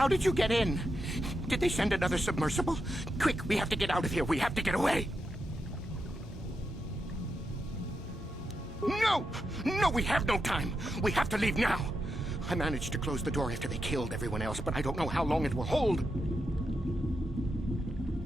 How did you get in? Did they send another submersible? Quick, we have to get out of here. We have to get away. No! No, we have no time. We have to leave now. I managed to close the door after they killed everyone else, but I don't know how long it will hold.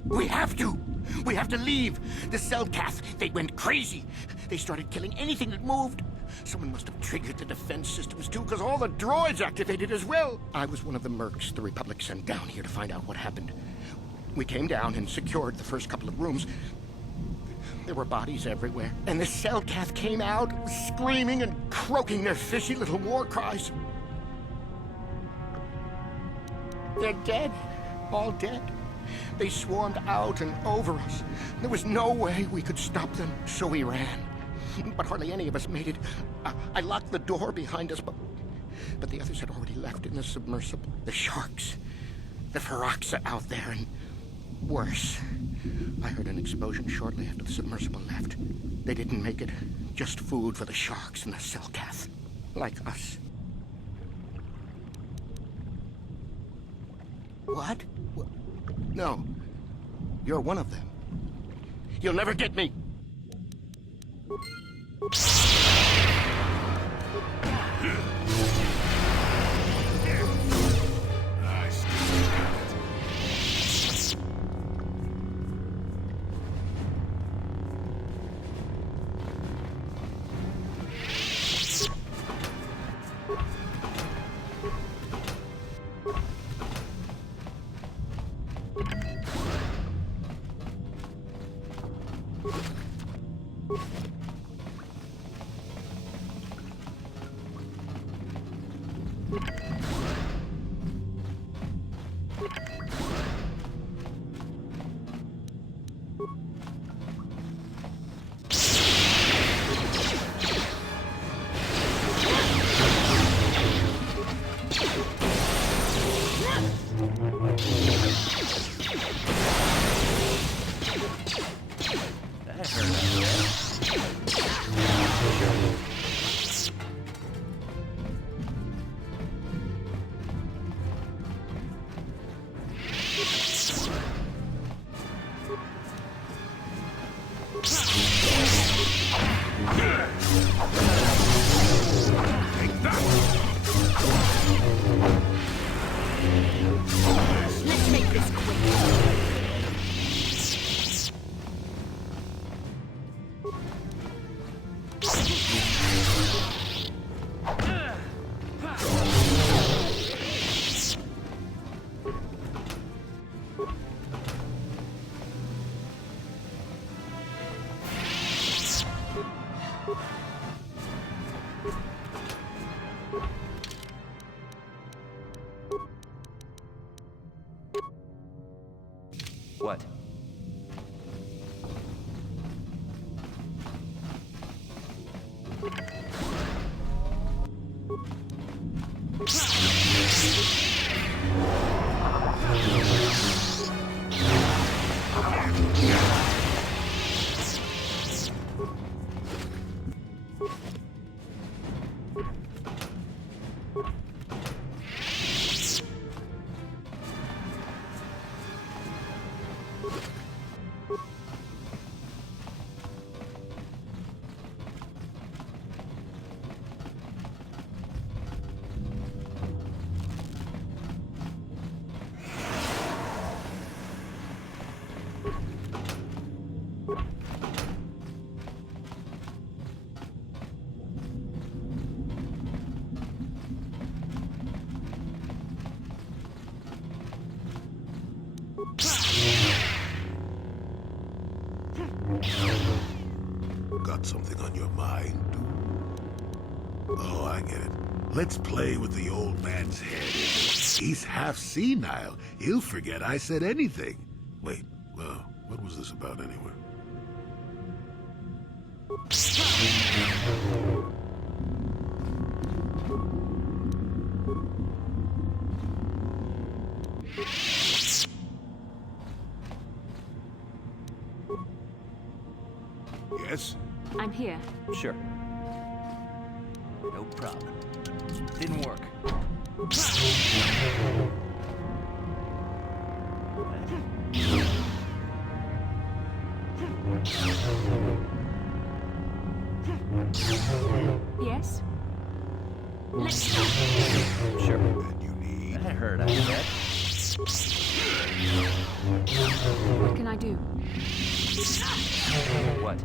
We have to! We have to leave! The Cellcath, they went crazy. They started killing anything that moved. Someone must have triggered the defense systems too, because all the droids activated as well. I was one of the mercs the Republic sent down here to find out what happened. We came down and secured the first couple of rooms. There were bodies everywhere, and the Cellcath came out, screaming and croaking their fishy little war cries. They're dead. All dead. They swarmed out and over us. There was no way we could stop them, so we ran. But hardly any of us made it. I locked the door behind us, but the others had already left in the submersible. The sharks, the Ferox are out there, and Worse. I heard an explosion shortly after the submersible left. They didn't make it. Just food for the sharks and the cell-cath. Like us. What? No. You're one of them. You'll never get me! Let's make this quick. What? Got something on your mind? Oh, I get it. Let's play with the old man's head. He's half senile. He'll forget I said anything. Wait, what was this about anyway? Yes? I'm here. Sure. No problem. Didn't work. Yes? Let's go. Sure. And you need... I heard I bet. What can I do? What?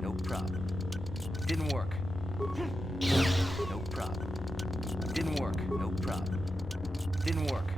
No problem. Didn't work. No problem. Didn't work. No problem. Didn't work.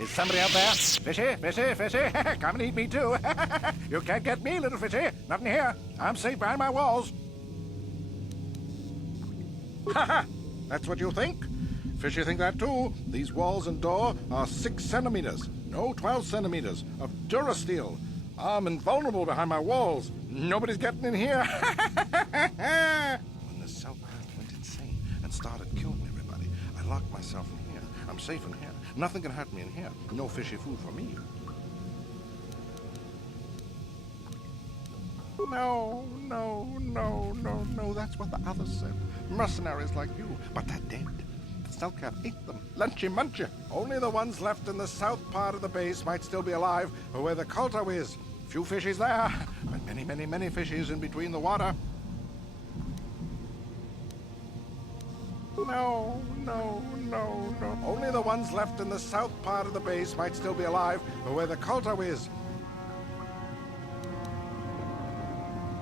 Is somebody out there? Fishy, fishy, fishy. Come and eat me too. You can't get me, little fishy. Not in here. I'm safe behind my walls. Ha ha! That's what you think? Fishy think that too. These walls and door are 6 centimeters, no 12 centimeters, of durasteel. I'm invulnerable behind my walls. Nobody's getting in here. When the cell path went insane and started killing everybody, I locked myself in here. I'm safe in here. Nothing can hurt me in here. No fishy food for me. No, no, no, no, no. That's what the others said. Mercenaries like you. But they're dead. The Cellcat ate them. Lunchy munchy. Only the ones left in the south part of the base might still be alive, or where the KotOR is. Few fishies there, but many, many, many fishies in between the water. No, no, no, no. Only the ones left in the south part of the base might still be alive, or where the KotOR is.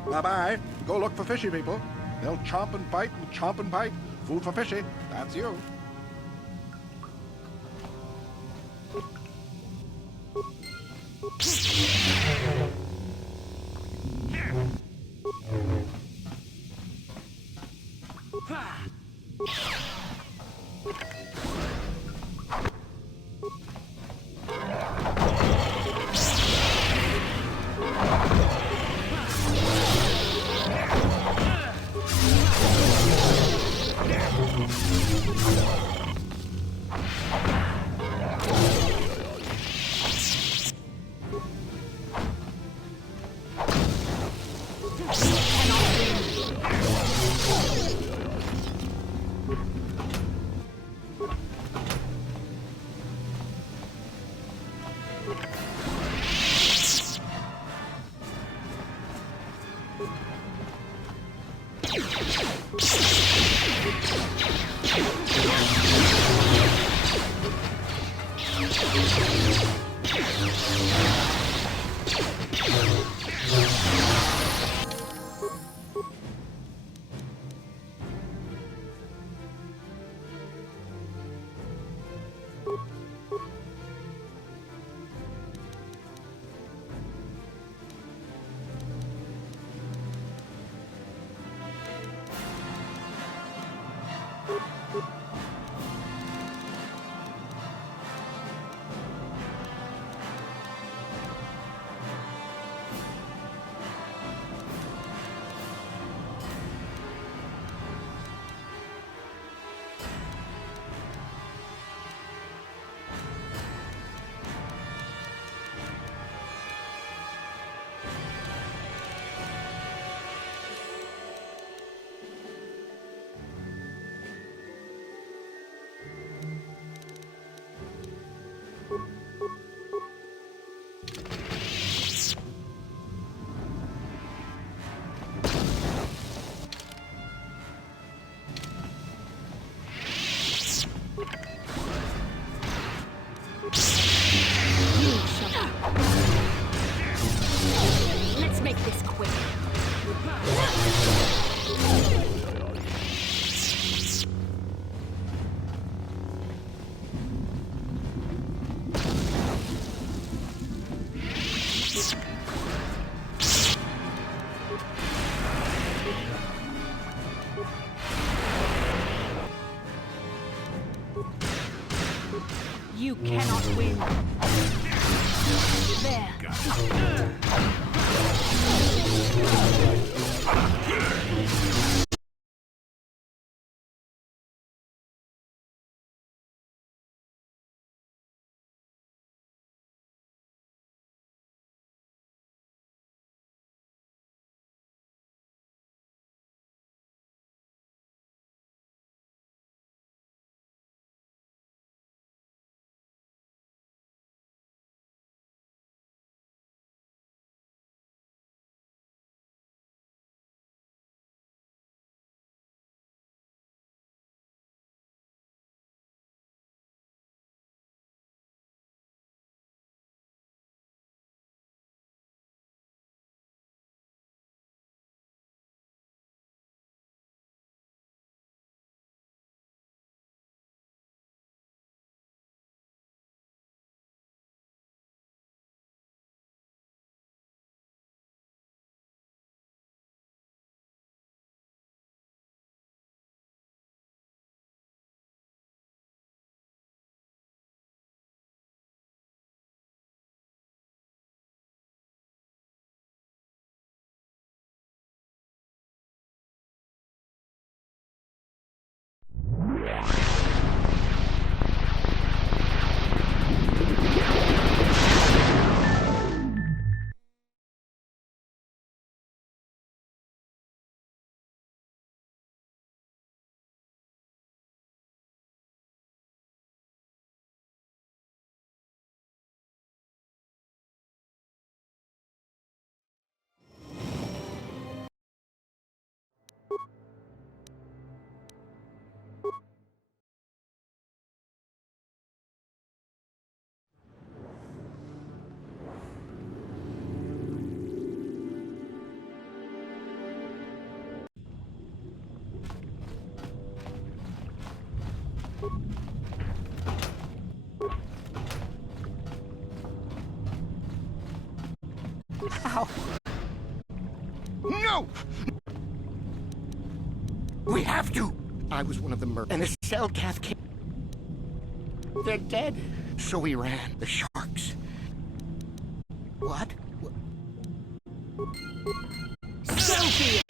Bye-bye. Go look for fishy people. They'll chomp and bite and chomp and bite. Food for fishy. That's you. Let's make this quick. You cannot win. There. Ow! No! We have to! I was one of the murderers, and the cell cath came. They're dead. So we ran. The sharks. What? Sophie!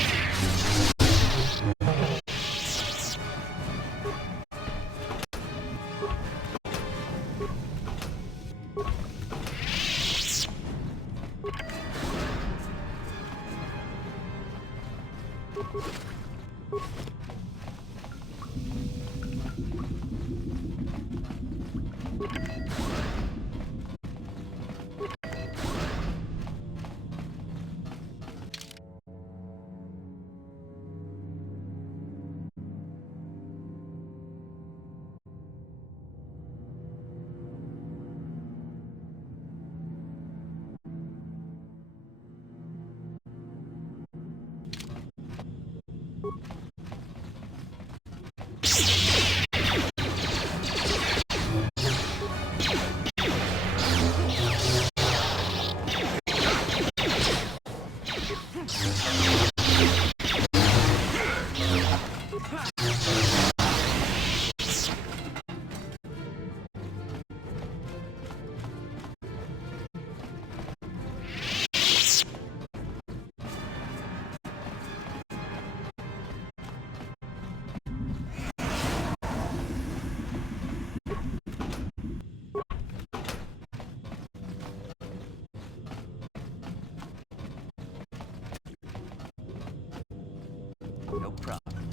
No problem.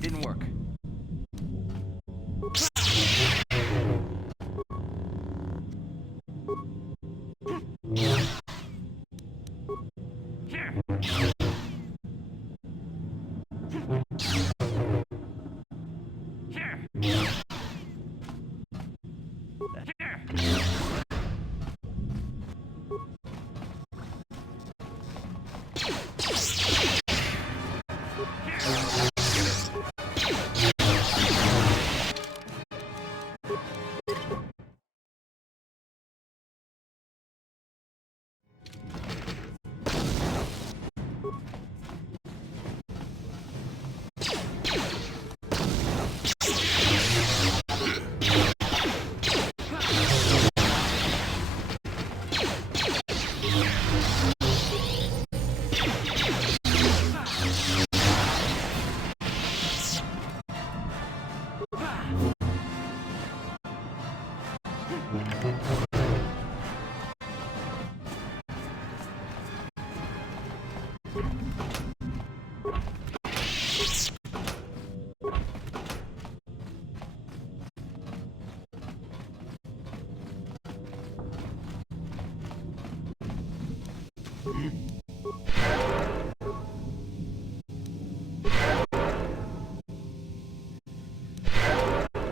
Didn't work.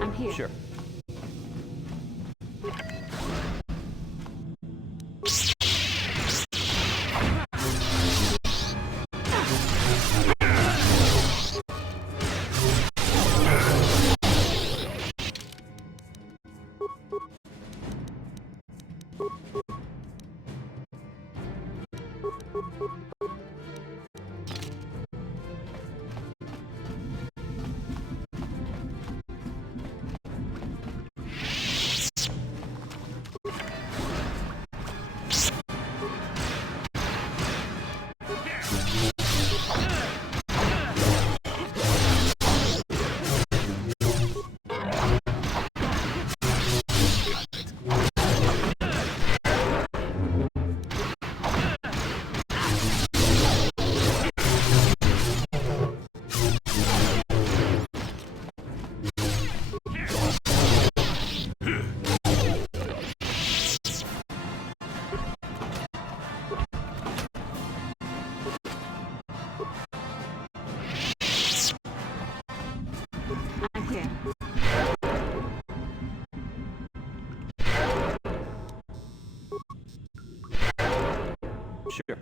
I'm here. Sure. I'm here. Sure.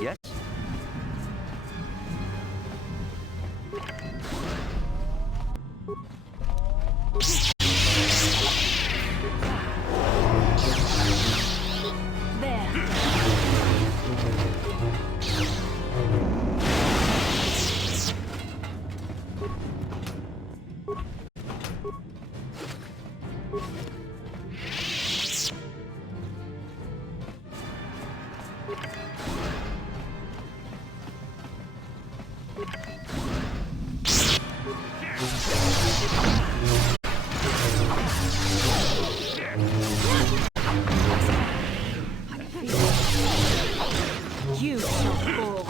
Yes? You shall fall.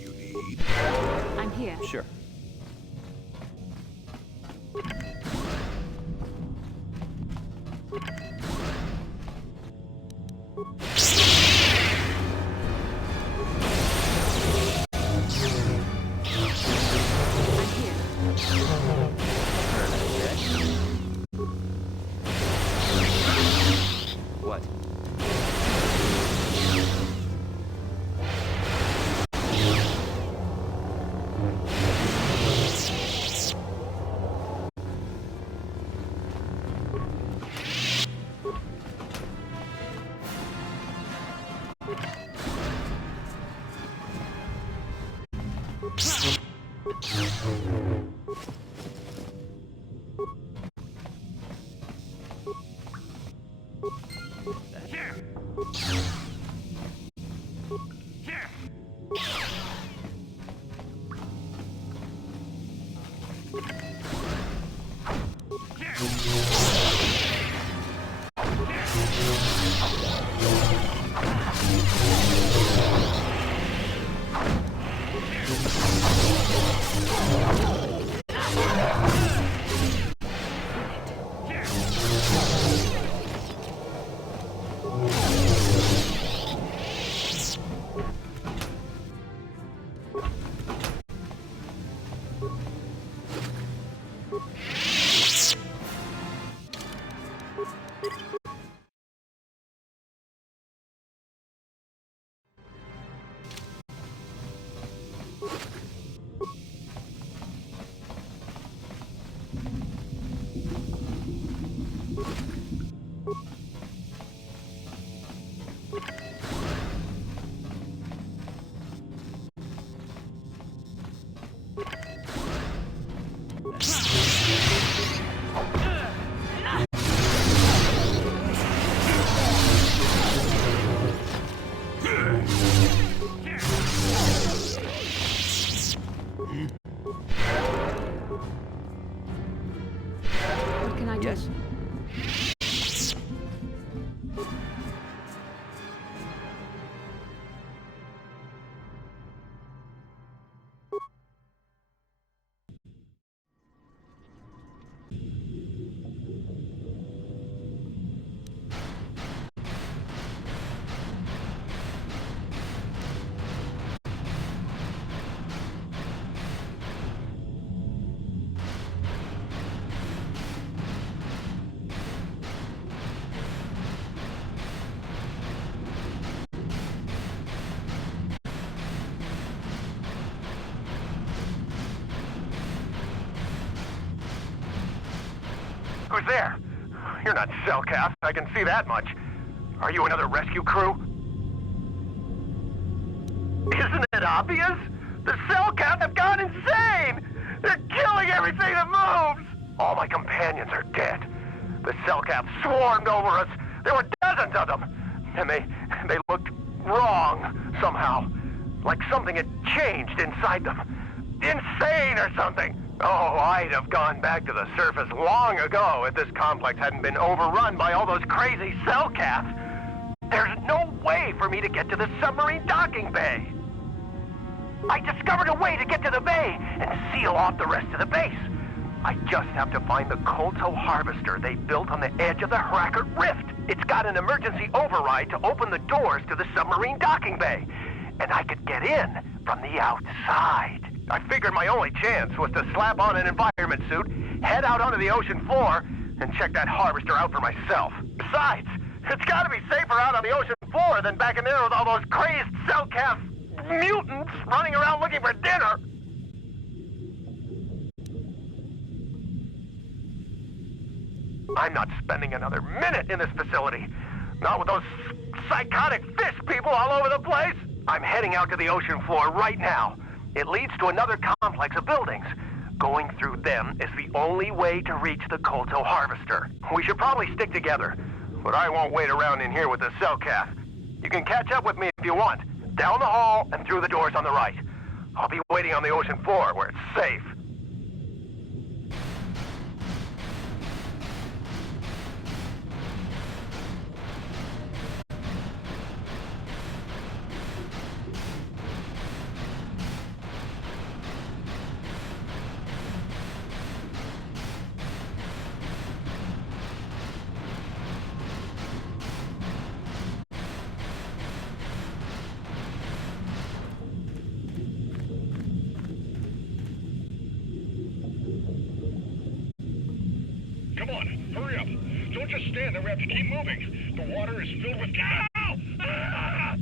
You need? I'm here. Sure. I'm here. What? What can I do? Yes. Who's there? You're not Cellcast, I can see that much. Are you another rescue crew? Isn't it obvious? The Cellcast have gone insane! They're killing everything that moves! All my companions are dead. The Cellcast swarmed over us. There were dozens of them. And they looked wrong, somehow. Like something had changed inside them. Insane or something! Oh, I'd have gone back to the surface long ago if this complex hadn't been overrun by all those crazy Cellcasts. There's no way for me to get to the submarine docking bay. I discovered a way to get to the bay and seal off the rest of the base. I just have to find the KotOR harvester they built on the edge of the Hackert Rift. It's got an emergency override to open the doors to the submarine docking bay. And I could get in from the outside. I figured my only chance was to slap on an environment suit, head out onto the ocean floor, and check that harvester out for myself. Besides, it's gotta be safer out on the ocean floor than back in there with all those crazed Cellcast mutants running around looking for dinner. I'm not spending another minute in this facility. Not with those psychotic fish people all over the place. I'm heading out to the ocean floor right now. It leads to another complex of buildings. Going through them is the only way to reach the KotOR harvester. We should probably stick together, but I won't wait around in here with the cell calf. You can catch up with me if you want. Down the hall and through the doors on the right. I'll be waiting on the ocean floor where it's safe. Come on, hurry up. Don't just stand there, we have to keep moving. The water is filled with cow! Ah!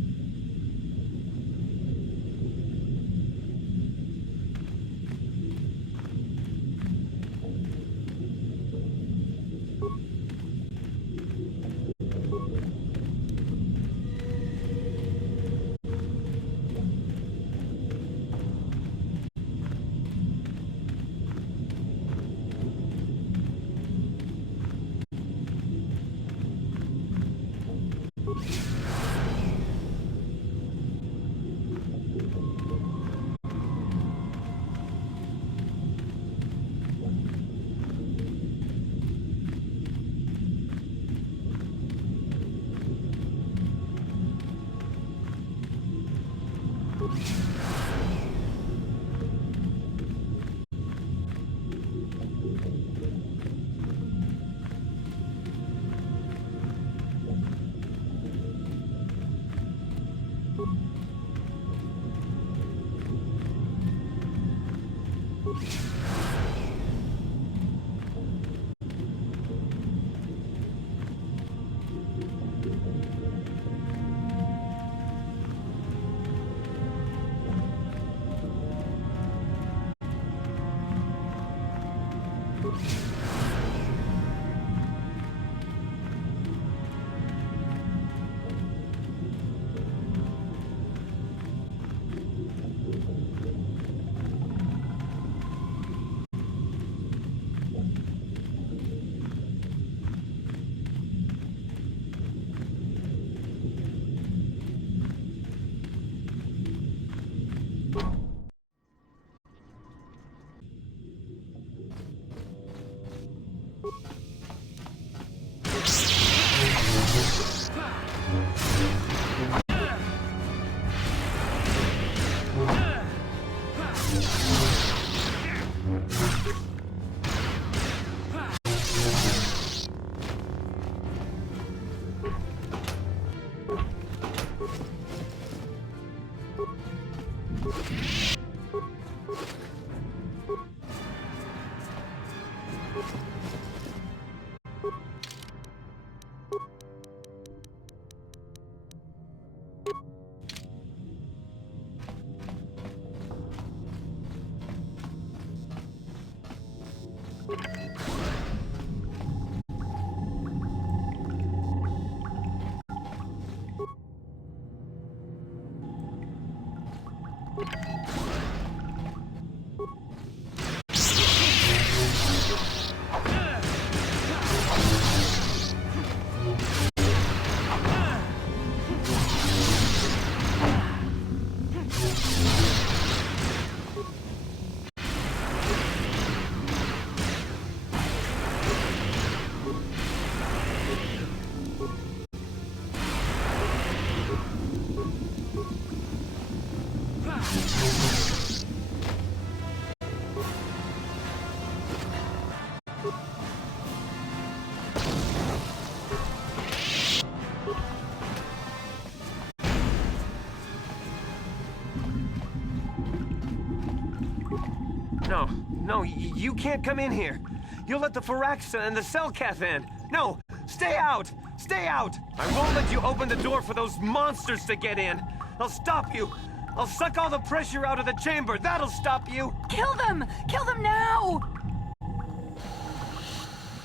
No, you can't come in here. You'll let the Firaxa and the Cellcath in. No, stay out! Stay out! I won't let you open the door for those monsters to get in. I'll stop you. I'll suck all the pressure out of the chamber. That'll stop you. Kill them! Kill them now!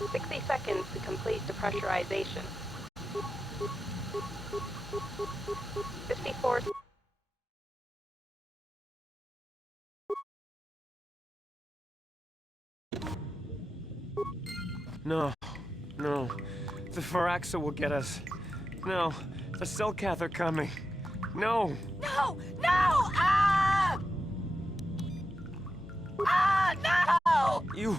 60 seconds to complete depressurization. 54. No. No. The Firaxa will get us. No. The Selkath are coming. No! No! No! Ah! Ah, no! You...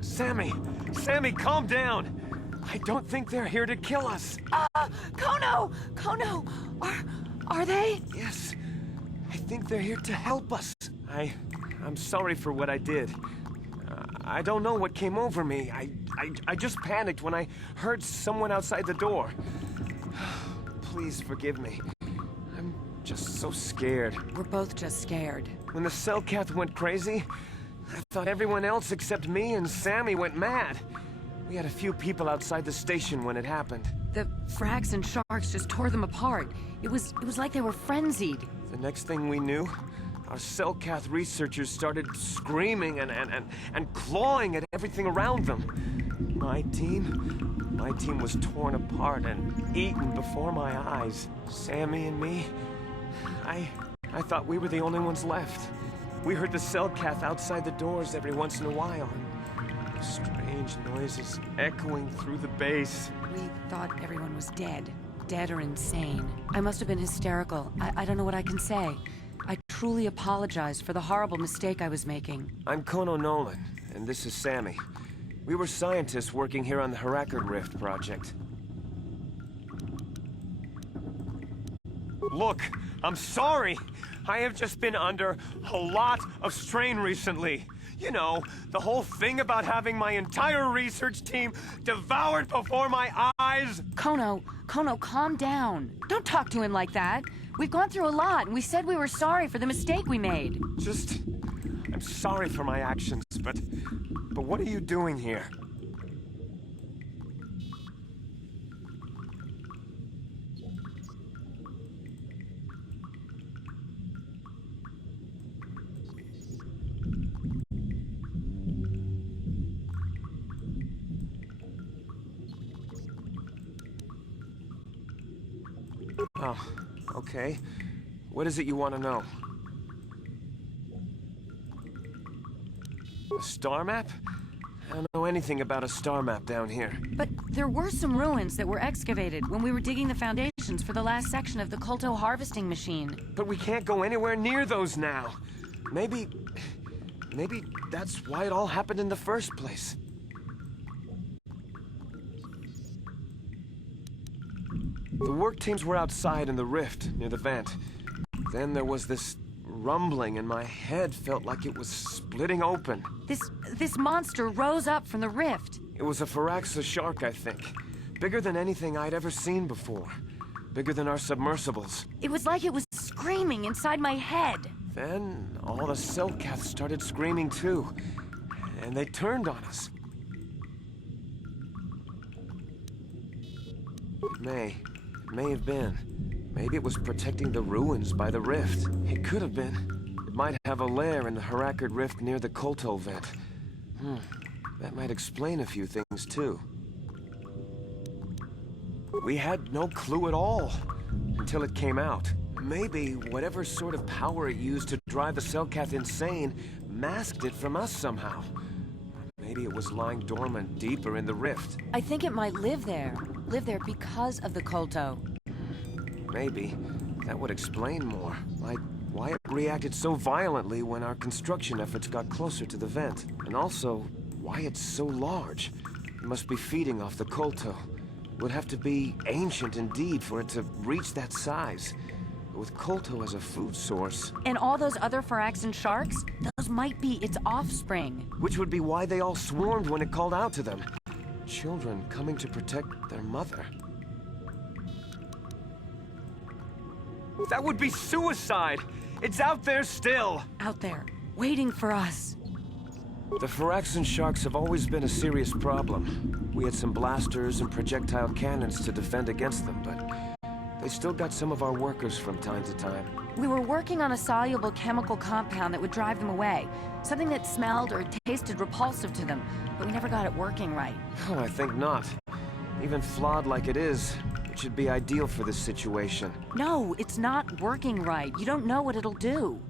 Sammy! Sammy, calm down! I don't think they're here to kill us. Kono! Kono! Are they? Yes. I think they're here to help us. I'm sorry for what I did. I don't know what came over me. I just panicked when I heard someone outside the door. Please forgive me. I'm just so scared. We're both just scared. When the Selkath went crazy, I thought everyone else except me and Sammy went mad. We had a few people outside the station when it happened. The frags and sharks just tore them apart. It was like they were frenzied. The next thing we knew, our Selkath researchers started screaming and clawing at everything around them. My team was torn apart and eaten before my eyes. Sammy and me, I thought we were the only ones left. We heard the Selkath outside the doors every once in a while. Strange noises echoing through the base. We thought everyone was dead. Dead or insane. I must have been hysterical. I don't know what I can say. I truly apologize for the horrible mistake I was making. I'm Kono Nolan, and this is Sammy. We were scientists working here on the Harakard Rift project. Look, I'm sorry! I have just been under a lot of strain recently. You know, the whole thing about having my entire research team devoured before my eyes. Kono, calm down. Don't talk to him like that. We've gone through a lot, and we said we were sorry for the mistake we made. I'm sorry for my actions, but what are you doing here? Oh, okay. What is it you want to know? A star map? I don't know anything about a star map down here. But there were some ruins that were excavated when we were digging the foundations for the last section of the KotOR harvesting machine. But we can't go anywhere near those now. Maybe that's why it all happened in the first place. The work teams were outside in the rift, near the vent. Then there was this rumbling, and my head felt like it was splitting open. This monster rose up from the rift. It was a Firaxa shark, I think. Bigger than anything I'd ever seen before. Bigger than our submersibles. It was like it was screaming inside my head. Then all the Selkath started screaming too. And they turned on us. It may have been. Maybe it was protecting the ruins by the rift. It could have been. It might have a lair in the Harakard Rift near the KotOR vent. That might explain a few things too. We had no clue at all until it came out. Maybe whatever sort of power it used to drive the Selkath insane masked it from us somehow. Maybe it was lying dormant deeper in the rift. I think it might live there. Live there because of the KotOR. Maybe. That would explain more. Like why it reacted so violently when our construction efforts got closer to the vent. And also, why it's so large. It must be feeding off the KotOR. It would have to be ancient indeed for it to reach that size. With KotOR as a food source. And all those other Firaxan sharks? Those might be its offspring. Which would be why they all swarmed when it called out to them. Children coming to protect their mother. That would be suicide! It's out there still! Out there, waiting for us. The Firaxan sharks have always been a serious problem. We had some blasters and projectile cannons to defend against them, but They still got some of our workers from time to time. We were working on a soluble chemical compound that would drive them away. Something that smelled or tasted repulsive to them, but we never got it working right. Oh, I think not. Even flawed like it is, it should be ideal for this situation. No, it's not working right. You don't know what it'll do.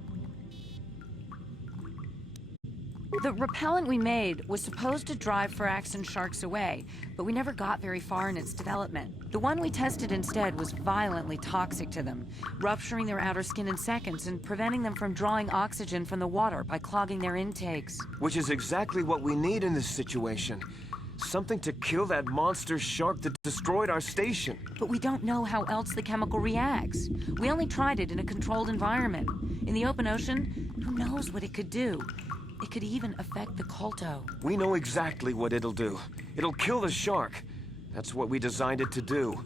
The repellent we made was supposed to drive Firaxan sharks away, but we never got very far in its development. The one we tested instead was violently toxic to them, rupturing their outer skin in seconds and preventing them from drawing oxygen from the water by clogging their intakes. Which is exactly what we need in this situation. Something to kill that monster shark that destroyed our station. But we don't know how else the chemical reacts. We only tried it in a controlled environment. In the open ocean, who knows what it could do? It could even affect the KotOR. We know exactly what it'll do. It'll kill the shark. That's what we designed it to do.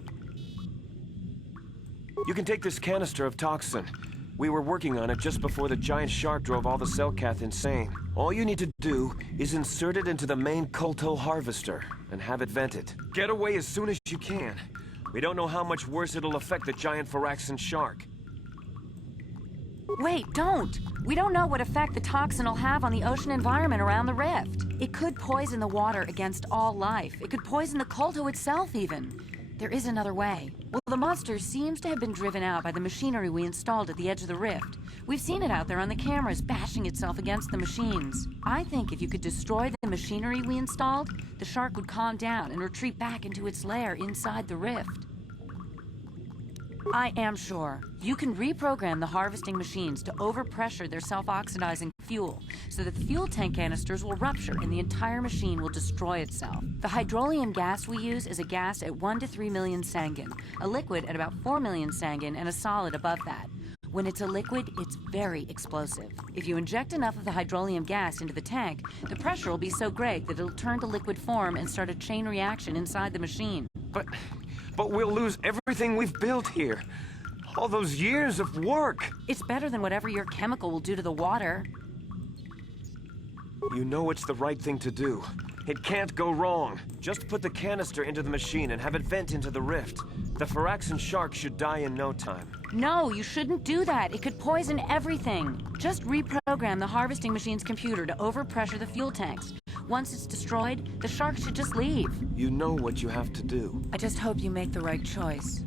You can take this canister of toxin. We were working on it just before the giant shark drove all the Selkath insane. All you need to do is insert it into the main KotOR harvester and have it vented. Get away as soon as you can. We don't know how much worse it'll affect the giant Firaxan shark. Wait, don't! We don't know what effect the toxin will have on the ocean environment around the rift. It could poison the water against all life. It could poison the KotOR itself, even. There is another way. Well, the monster seems to have been driven out by the machinery we installed at the edge of the rift. We've seen it out there on the cameras, bashing itself against the machines. I think if you could destroy the machinery we installed, the shark would calm down and retreat back into its lair inside the rift. I am sure. You can reprogram the harvesting machines to overpressure their self-oxidizing fuel, so that the fuel tank canisters will rupture and the entire machine will destroy itself. The hydrolium gas we use is a gas at 1 to 3 million sanguine, a liquid at about 4 million sanguine, and a solid above that. When it's a liquid, it's very explosive. If you inject enough of the hydrolium gas into the tank, the pressure will be so great that it'll turn to liquid form and start a chain reaction inside the machine. But we'll lose everything we've built here. All those years of work. It's better than whatever your chemical will do to the water. You know it's the right thing to do. It can't go wrong. Just put the canister into the machine and have it vent into the rift. The Firaxan shark should die in no time. No, you shouldn't do that. It could poison everything. Just reprogram the harvesting machine's computer to overpressure the fuel tanks. Once it's destroyed, the shark should just leave. You know what you have to do. I just hope you make the right choice.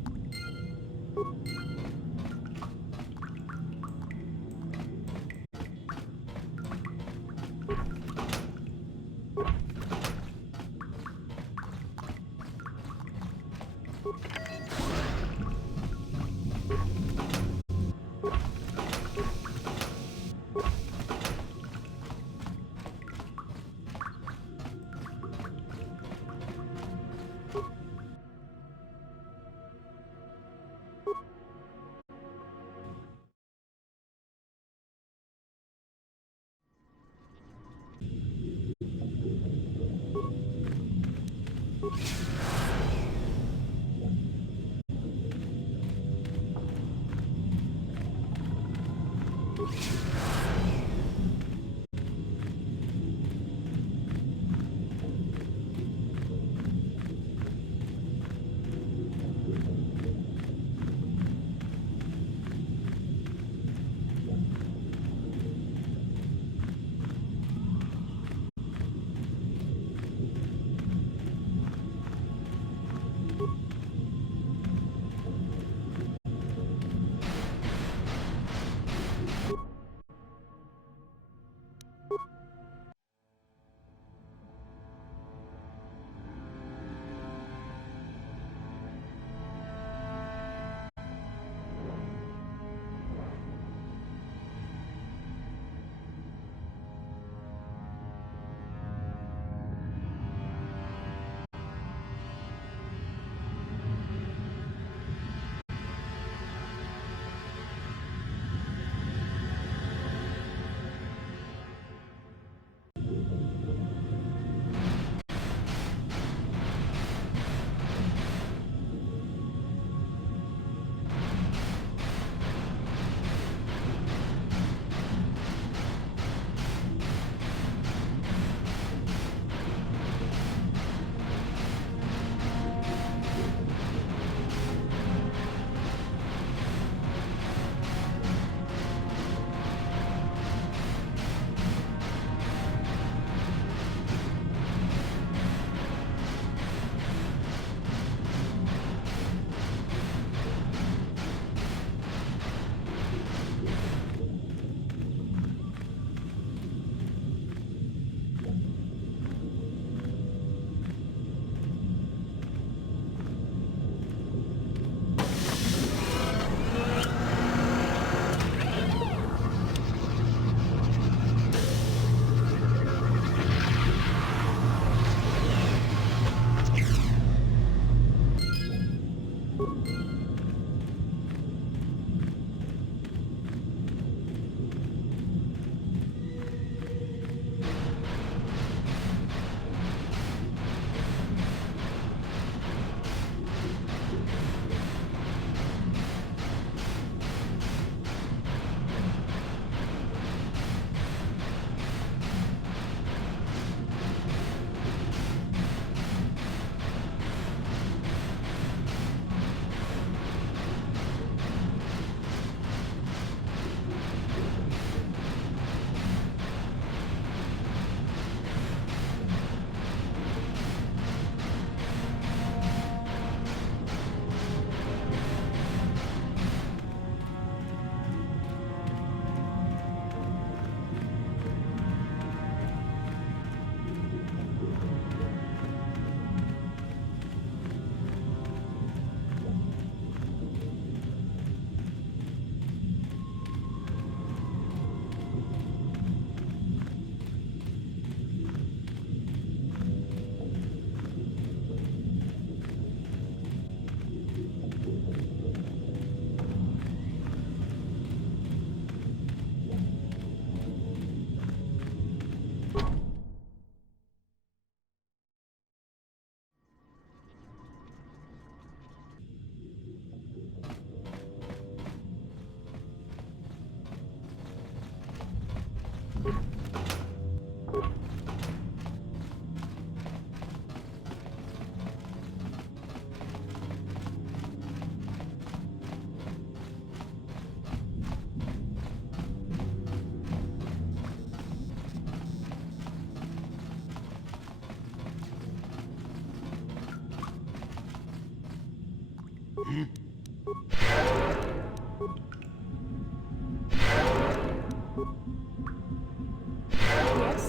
Yes?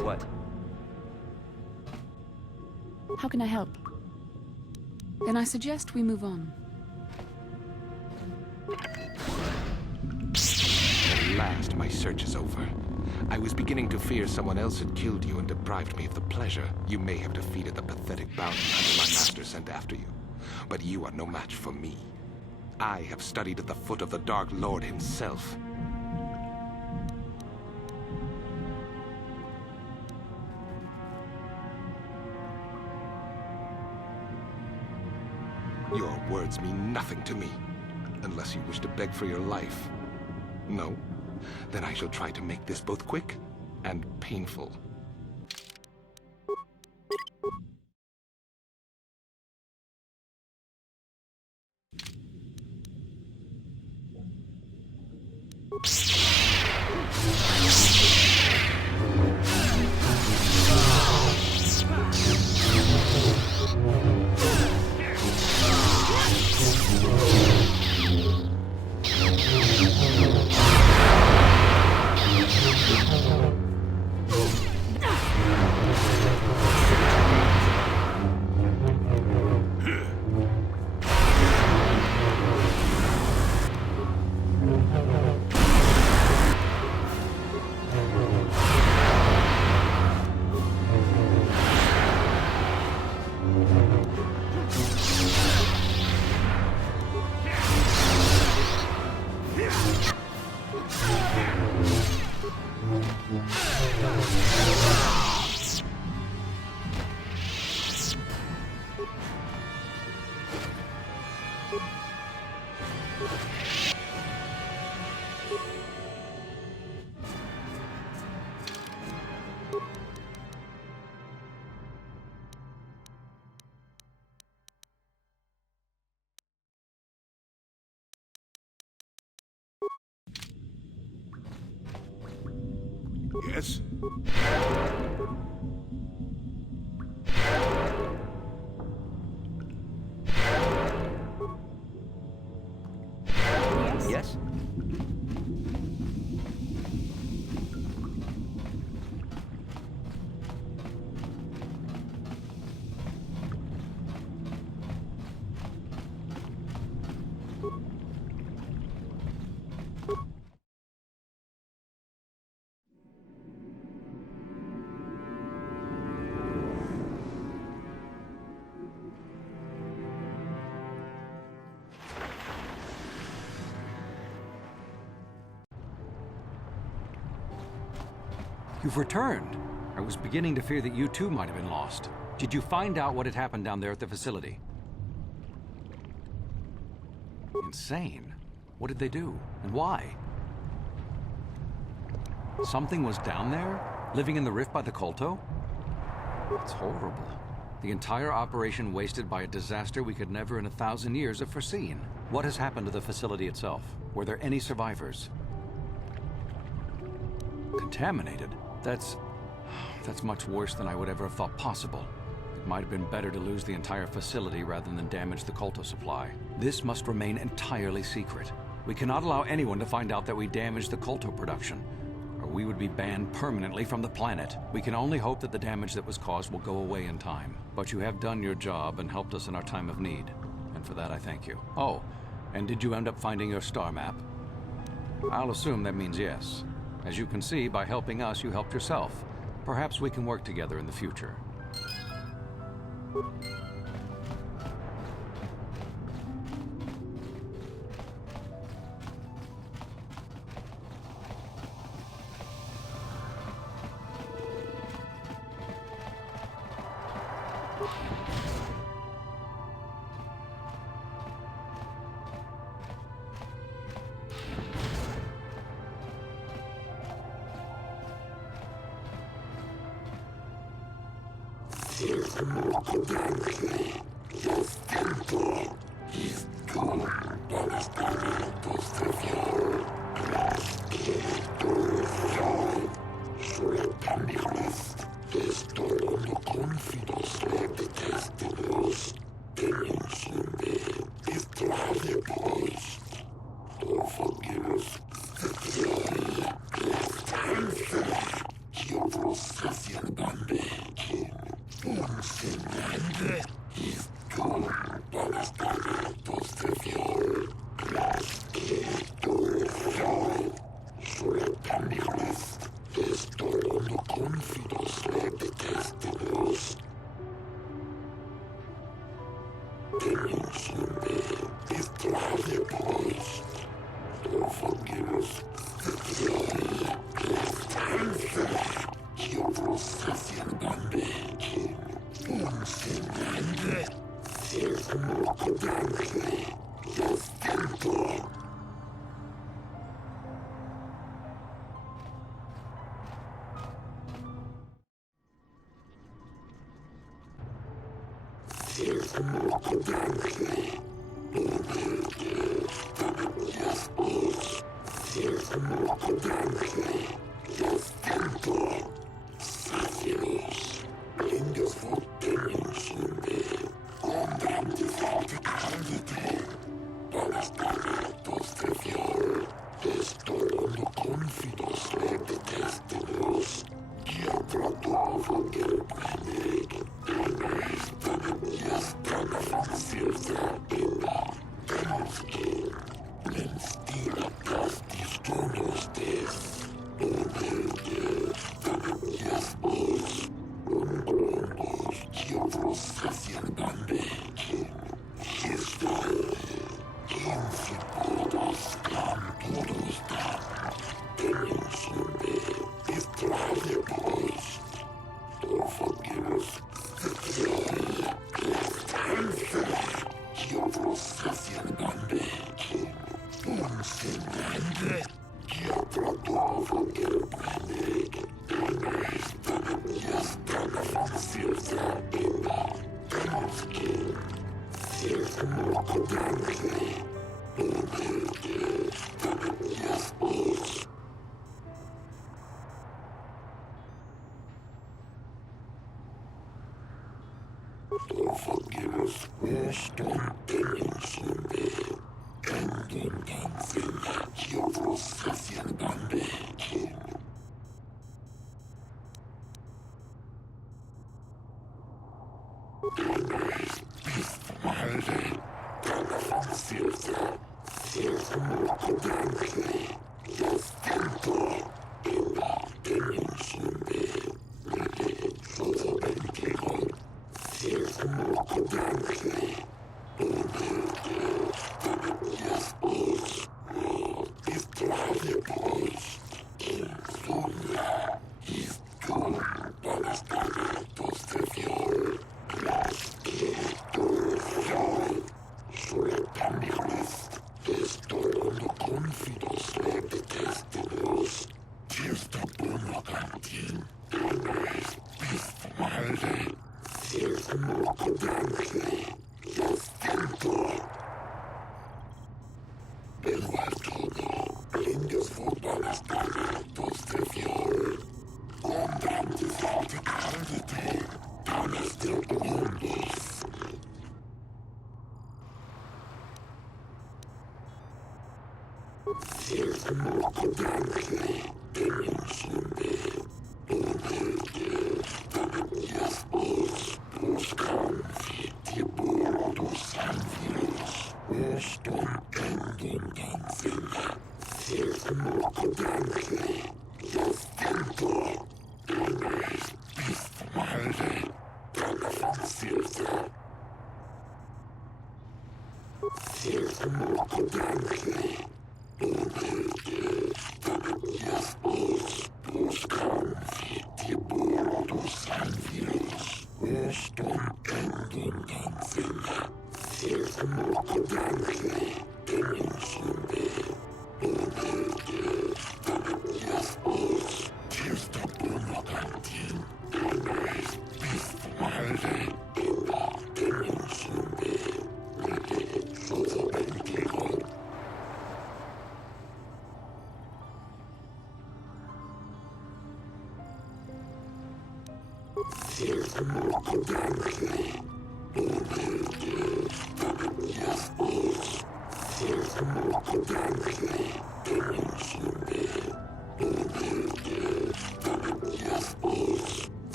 What? How can I help? Then I suggest we move on. At last, my search is over. I was beginning to fear someone else had killed you and deprived me of the pleasure you may have defeated the pathetic bounty hunter my master sent after you. But you are no match for me. I have studied at the foot of the Dark Lord himself. Your words mean nothing to me, unless you wish to beg for your life. No? Then I shall try to make this both quick and painful. Yes? Yes? You've returned. I was beginning to fear that you too might have been lost. Did you find out what had happened down there at the facility? Insane. What did they do? And why? Something was down there? Living in the rift by the Kolto? It's horrible. The entire operation wasted by a disaster we could never in 1,000 years have foreseen. What has happened to the facility itself? Were there any survivors? Contaminated? That's much worse than I would ever have thought possible. It might have been better to lose the entire facility rather than damage the Kolto supply. This must remain entirely secret. We cannot allow anyone to find out that we damaged the Kolto production, or we would be banned permanently from the planet. We can only hope that the damage that was caused will go away in time. But you have done your job and helped us in our time of need, and for that I thank you. Oh, and did you end up finding your star map? I'll assume that means yes. As you can see, by helping us, you helped yourself. Perhaps we can work together in the future.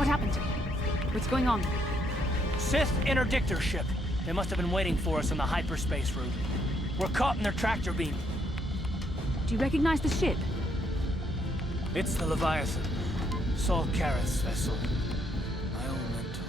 What happened? What's going on? Sith interdictor ship. They must have been waiting for us on the hyperspace route. We're caught in their tractor beam. Do you recognize the ship? It's the Leviathan. Saul Karrath's vessel. My old mentor.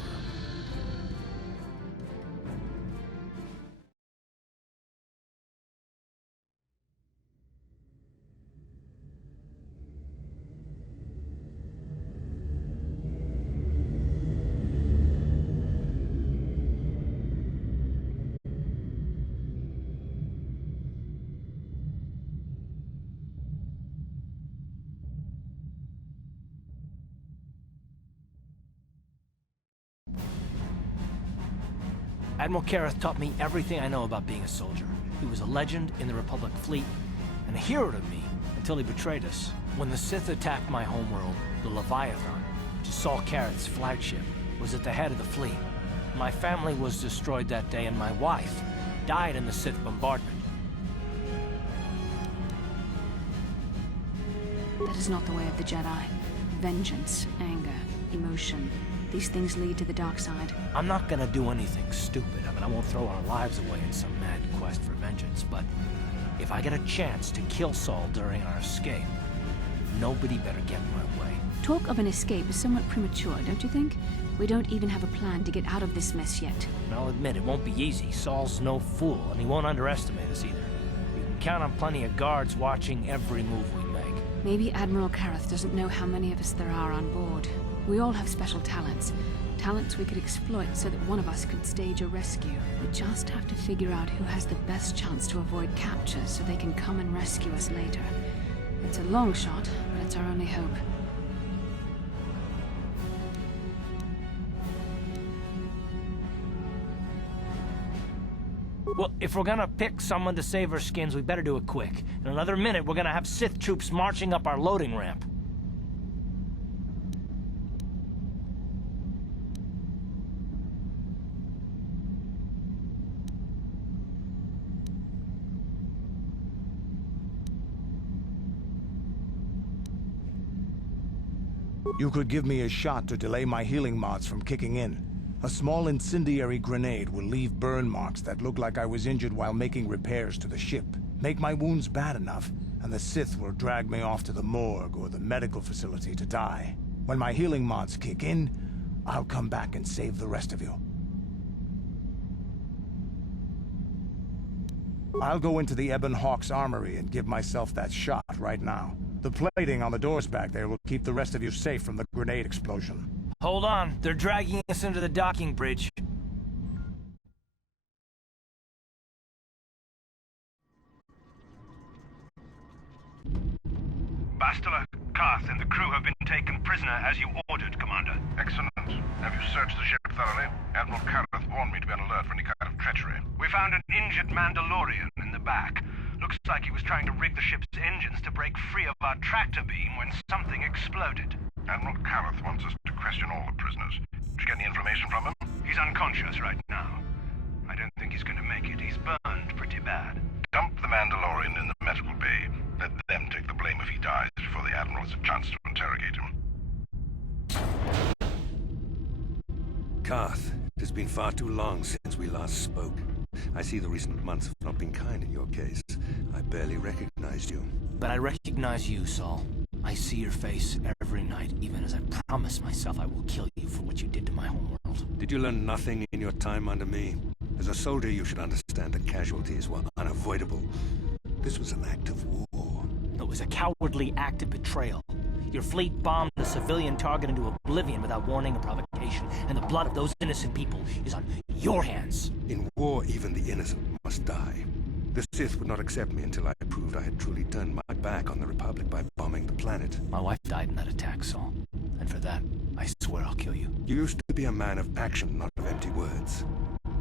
Admiral Karrath taught me everything I know about being a soldier. He was a legend in the Republic fleet, and a hero to me until he betrayed us. When the Sith attacked my homeworld, the Leviathan, which is Saul Karrath's flagship, was at the head of the fleet. My family was destroyed that day, and my wife died in the Sith bombardment. That is not the way of the Jedi. Vengeance, anger, emotion. These things lead to the dark side. I'm not gonna do anything stupid. I won't throw our lives away in some mad quest for vengeance, but if I get a chance to kill Saul during our escape, nobody better get in my way. Talk of an escape is somewhat premature, don't you think? We don't even have a plan to get out of this mess yet. And I'll admit, it won't be easy. Saul's no fool, and he won't underestimate us either. You can count on plenty of guards watching every move we make. Maybe Admiral Karrath doesn't know how many of us there are on board. We all have special talents. Talents we could exploit so that one of us could stage a rescue. We just have to figure out who has the best chance to avoid capture so they can come and rescue us later. It's a long shot, but it's our only hope. Well, if we're gonna pick someone to save our skins, we better do it quick. In another minute, we're gonna have Sith troops marching up our loading ramp. You could give me a shot to delay my healing mods from kicking in. A small incendiary grenade will leave burn marks that look like I was injured while making repairs to the ship. Make my wounds bad enough, and the Sith will drag me off to the morgue or the medical facility to die. When my healing mods kick in, I'll come back and save the rest of you. I'll go into the Ebon Hawk's armory and give myself that shot right now. The plating on the doors back there will keep the rest of you safe from the grenade explosion. Hold on, they're dragging us into the docking bridge. Bastila, Karth, and the crew have been taken prisoner as you ordered, Commander. Excellent. Have you searched the ship thoroughly? Admiral Karth warned me to be on alert for any kind of treachery. We found an injured Mandalorian in the back. Looks like he was trying to rig the ship's engines to break free of our tractor beam when something exploded. Admiral Karth wants us to question all the prisoners. Did you get any information from him? He's unconscious right now. I don't think he's going to make it. He's burned pretty bad. Dump the Mandalorian in the medical bay. Let them take the blame if he dies before the Admiral has a chance to interrogate him. Karth, it has been far too long since we last spoke. I see the recent months have not been kind in your case. I barely recognized you. But I recognize you, Saul. I see your face every night, even as I promise myself I will kill you for what you did to my homeworld. Did you learn nothing in your time under me? As a soldier, you should understand that casualties were unavoidable. This was an act of war. It was a cowardly act of betrayal. Your fleet bombed a civilian target into oblivion without warning or provocation, and the blood of those innocent people is on your hands. In war, even the innocent must die. The Sith would not accept me until I proved I had truly turned my back on the Republic by bombing the planet. My wife died in that attack, Saul. And for that, I swear I'll kill you. You used to be a man of action, not of empty words.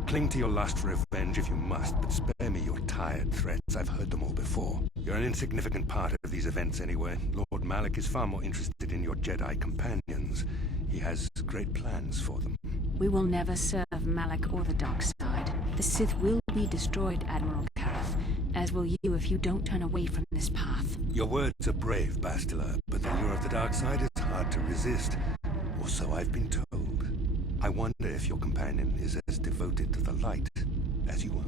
Cling to your lust for revenge if you must, but spare me your tired threats. I've heard them all before. You're an insignificant part of these events anyway. Lord Malak is far more interested in your Jedi companions. He has great plans for them. We will never serve Malak or the dark side. The Sith will be destroyed, Admiral Karth, as will you if you don't turn away from this path. Your words are brave, Bastila, but the lure of the dark side is hard to resist. Or so I've been told. I wonder if your companion is as devoted to the light as you are.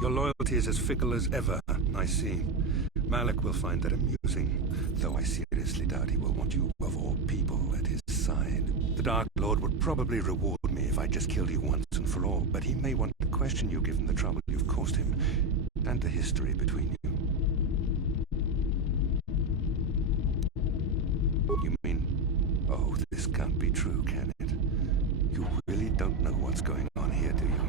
Your loyalty is as fickle as ever, I see. Malak will find that amusing, though I seriously doubt he will want you, of all people, at his side. The Dark Lord would probably reward me if I just killed you once and for all, but he may want to question you given the trouble you've caused him, and the history between you. You mean... Oh, this can't be true, can it? You really don't know what's going on here, do you?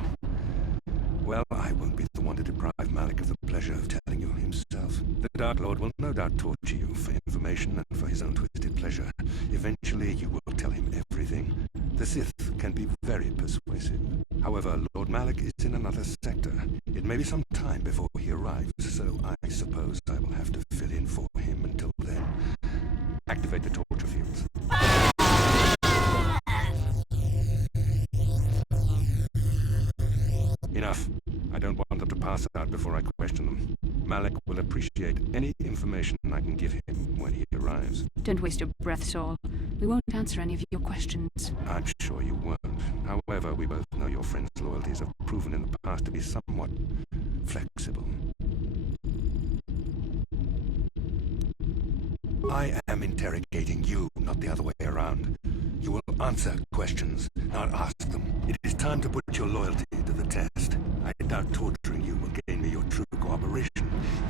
Well, I won't be the one to deprive Malak of the pleasure of telling you himself. The Dark Lord will no doubt torture you for information and for his own twisted pleasure. Eventually, you will tell him everything. The Sith can be very persuasive. However, Lord Malak is in another sector. It may be some time before he arrives, so I suppose I will have to fill in for him until then. Activate the torture fields. Enough. I don't want them to pass out before I question them. Malak will appreciate any information I can give him when he arrives. Don't waste your breath, Saul. We won't answer any of your questions. I'm sure you won't. However, we both know your friend's loyalties have proven in the past to be somewhat flexible. I am interrogating you, not the other way around. You will answer questions, not ask them. It is time to put your loyalty to the test. I doubt torturing you will gain me your true cooperation.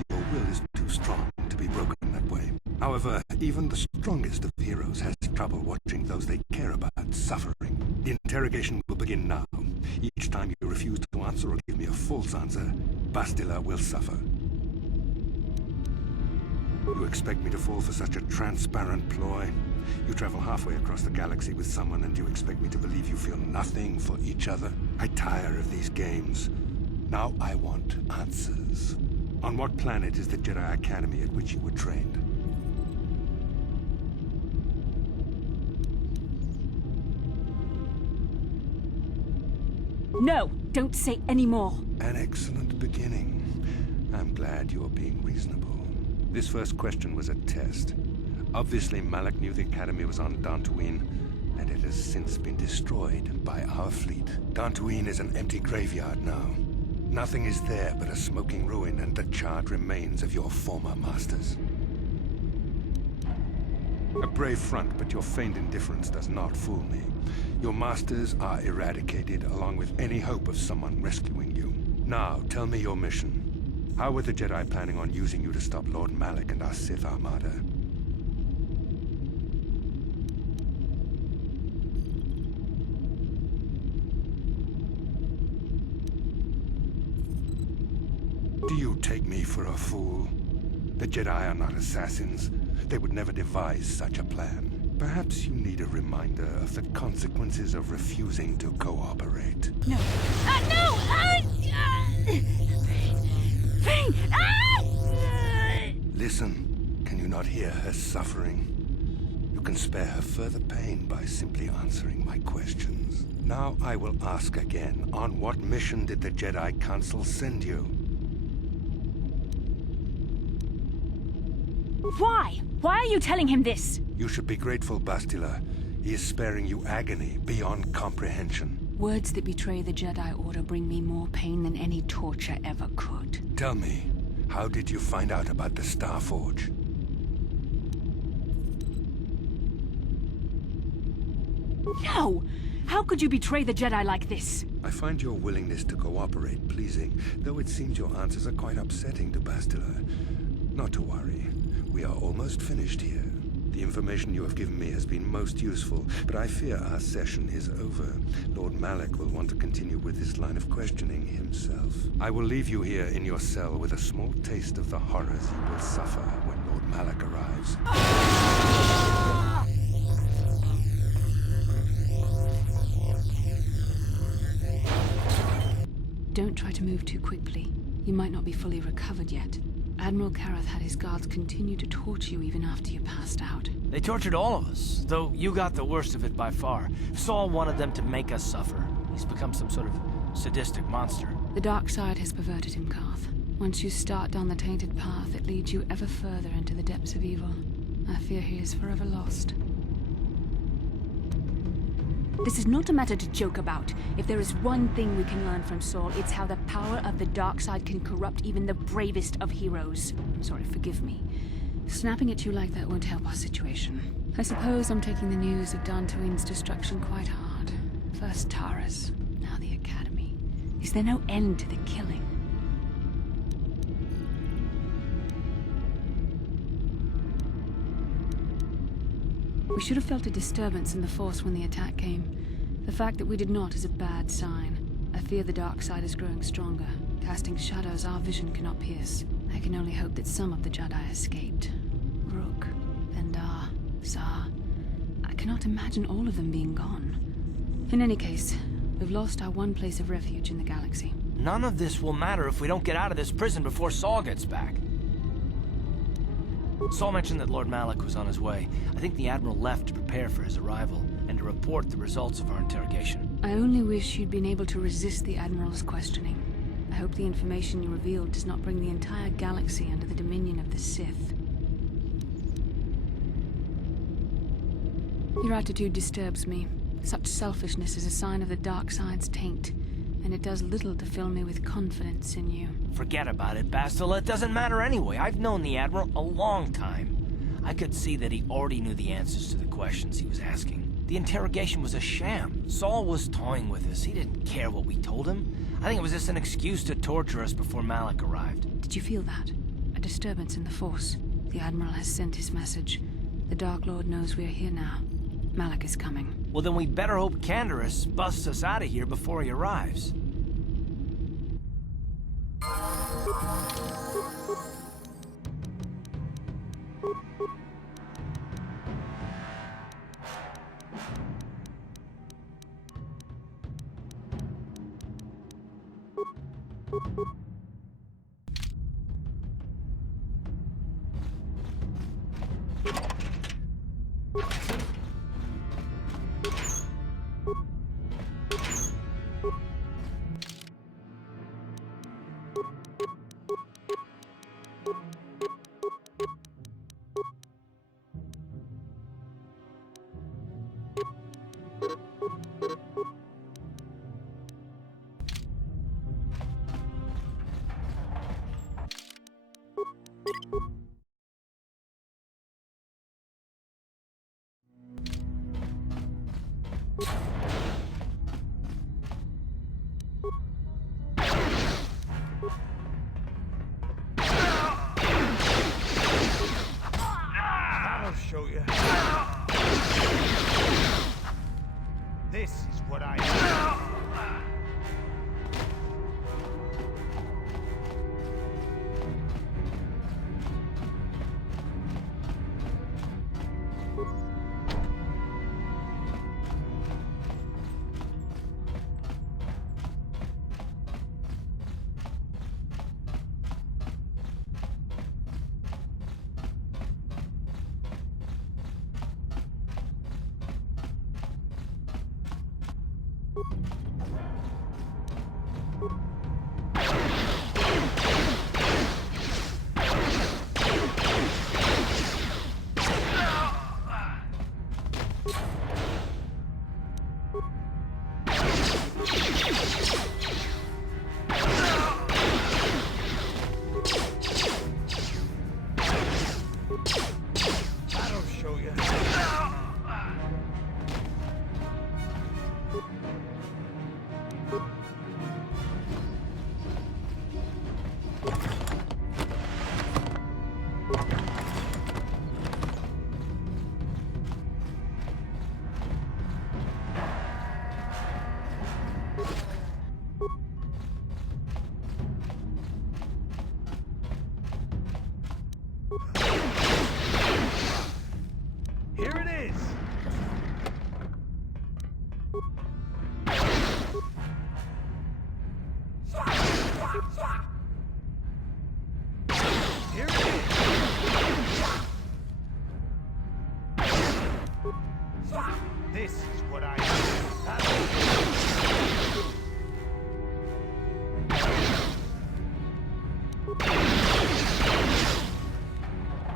Your will is too strong to be broken that way. However, even the strongest of heroes has trouble watching those they care about suffering. The interrogation will begin now. Each time you refuse to answer or give me a false answer, Bastila will suffer. You expect me to fall for such a transparent ploy? You travel halfway across the galaxy with someone and you expect me to believe you feel nothing for each other? I tire of these games. Now I want answers. On what planet is the Jedi Academy at which you were trained? No! Don't say any more! An excellent beginning. I'm glad you're being reasonable. This first question was a test. Obviously, Malak knew the Academy was on Dantooine, and it has since been destroyed by our fleet. Dantooine is an empty graveyard now. Nothing is there but a smoking ruin and the charred remains of your former masters. A brave front, but your feigned indifference does not fool me. Your masters are eradicated, along with any hope of someone rescuing you. Now, tell me your mission. How were the Jedi planning on using you to stop Lord Malak and our Sith Armada? Do you take me for a fool? The Jedi are not assassins. They would never devise such a plan. Perhaps you need a reminder of the consequences of refusing to cooperate. No. No! Thing! Listen, can you not hear her suffering? You can spare her further pain by simply answering my questions. Now I will ask again, on what mission did the Jedi Council send you? Why? Why are you telling him this? You should be grateful, Bastila. He is sparing you agony beyond comprehension. Words that betray the Jedi Order bring me more pain than any torture ever could. Tell me, how did you find out about the Starforge? No! How could you betray the Jedi like this? I find your willingness to cooperate pleasing, though it seems your answers are quite upsetting to Bastila. Not to worry. We are almost finished here. The information you have given me has been most useful, but I fear our session is over. Lord Malak will want to continue with this line of questioning himself. I will leave you here in your cell with a small taste of the horrors you will suffer when Lord Malak arrives. Don't try to move too quickly. You might not be fully recovered yet. Admiral Kareth had his guards continue to torture you even after you passed out. They tortured all of us, though you got the worst of it by far. Saul wanted them to make us suffer. He's become some sort of sadistic monster. The dark side has perverted him, Karth. Once you start down the tainted path, it leads you ever further into the depths of evil. I fear he is forever lost. This is not a matter to joke about. If there is one thing we can learn from Saul, it's how the power of the dark side can corrupt even the bravest of heroes. I'm sorry, forgive me. Snapping at you like that won't help our situation. I suppose I'm taking the news of Dantooine's destruction quite hard. First Taras, now the Academy. Is there no end to the killing? We should have felt a disturbance in the Force when the attack came. The fact that we did not is a bad sign. I fear the dark side is growing stronger, casting shadows our vision cannot pierce. I can only hope that some of the Jedi escaped. Rook, Vendar, Zar. I cannot imagine all of them being gone. In any case, we've lost our one place of refuge in the galaxy. None of this will matter if we don't get out of this prison before Saul gets back. Saul mentioned that Lord Malak was on his way. I think the Admiral left to prepare for his arrival, and to report the results of our interrogation. I only wish you'd been able to resist the Admiral's questioning. I hope the information you revealed does not bring the entire galaxy under the dominion of the Sith. Your attitude disturbs me. Such selfishness is a sign of the dark side's taint, and it does little to fill me with confidence in you. Forget about it, Bastila. It doesn't matter anyway. I've known the Admiral a long time. I could see that he already knew the answers to the questions he was asking. The interrogation was a sham. Saul was toying with us. He didn't care what we told him. I think it was just an excuse to torture us before Malak arrived. Did you feel that? A disturbance in the Force. The Admiral has sent his message. The Dark Lord knows we are here now. Malak is coming. Well, then we better hope Canderous busts us out of here before he arrives. I'll show you. This is what I do. Here it is! Here it is! This is what I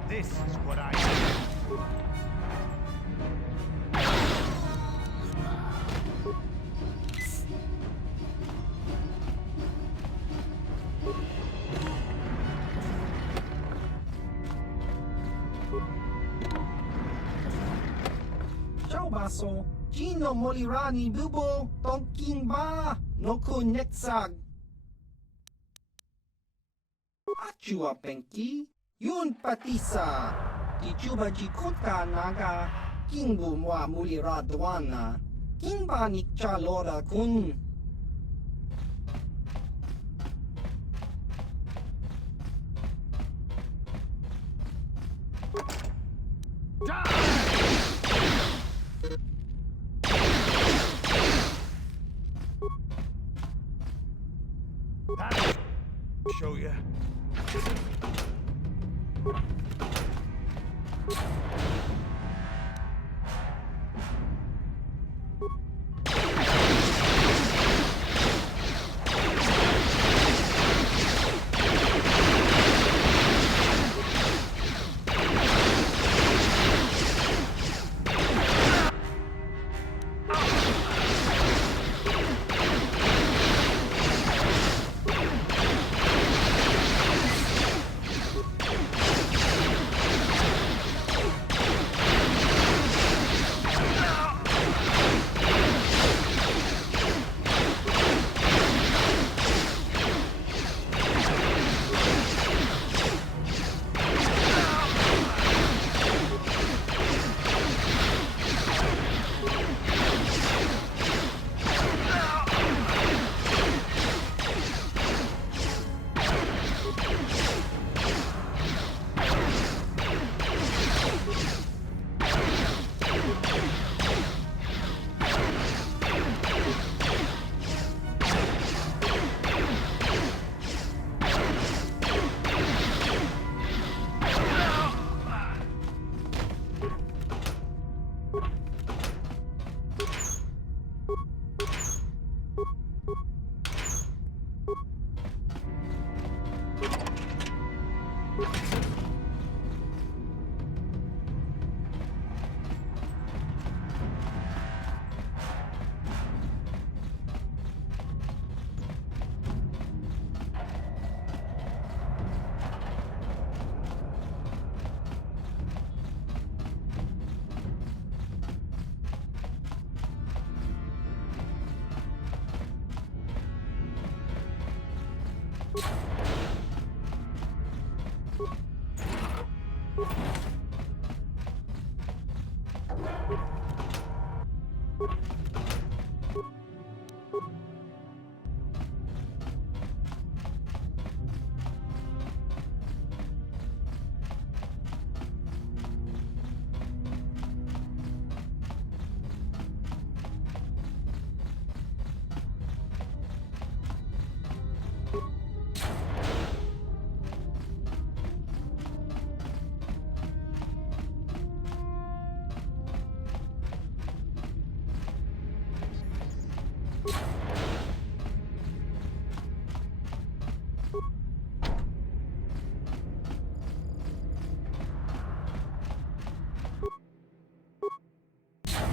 This is what I Ciao baso, Gino Molirani Bubo, Tonking Ba, Noku Netsag. Achua Penki, Yun Patisa, Tichuba Jikuta Naga, Kingbu Mwa Mulira Dwana, Kingba Nikcha Lora Kun. show you.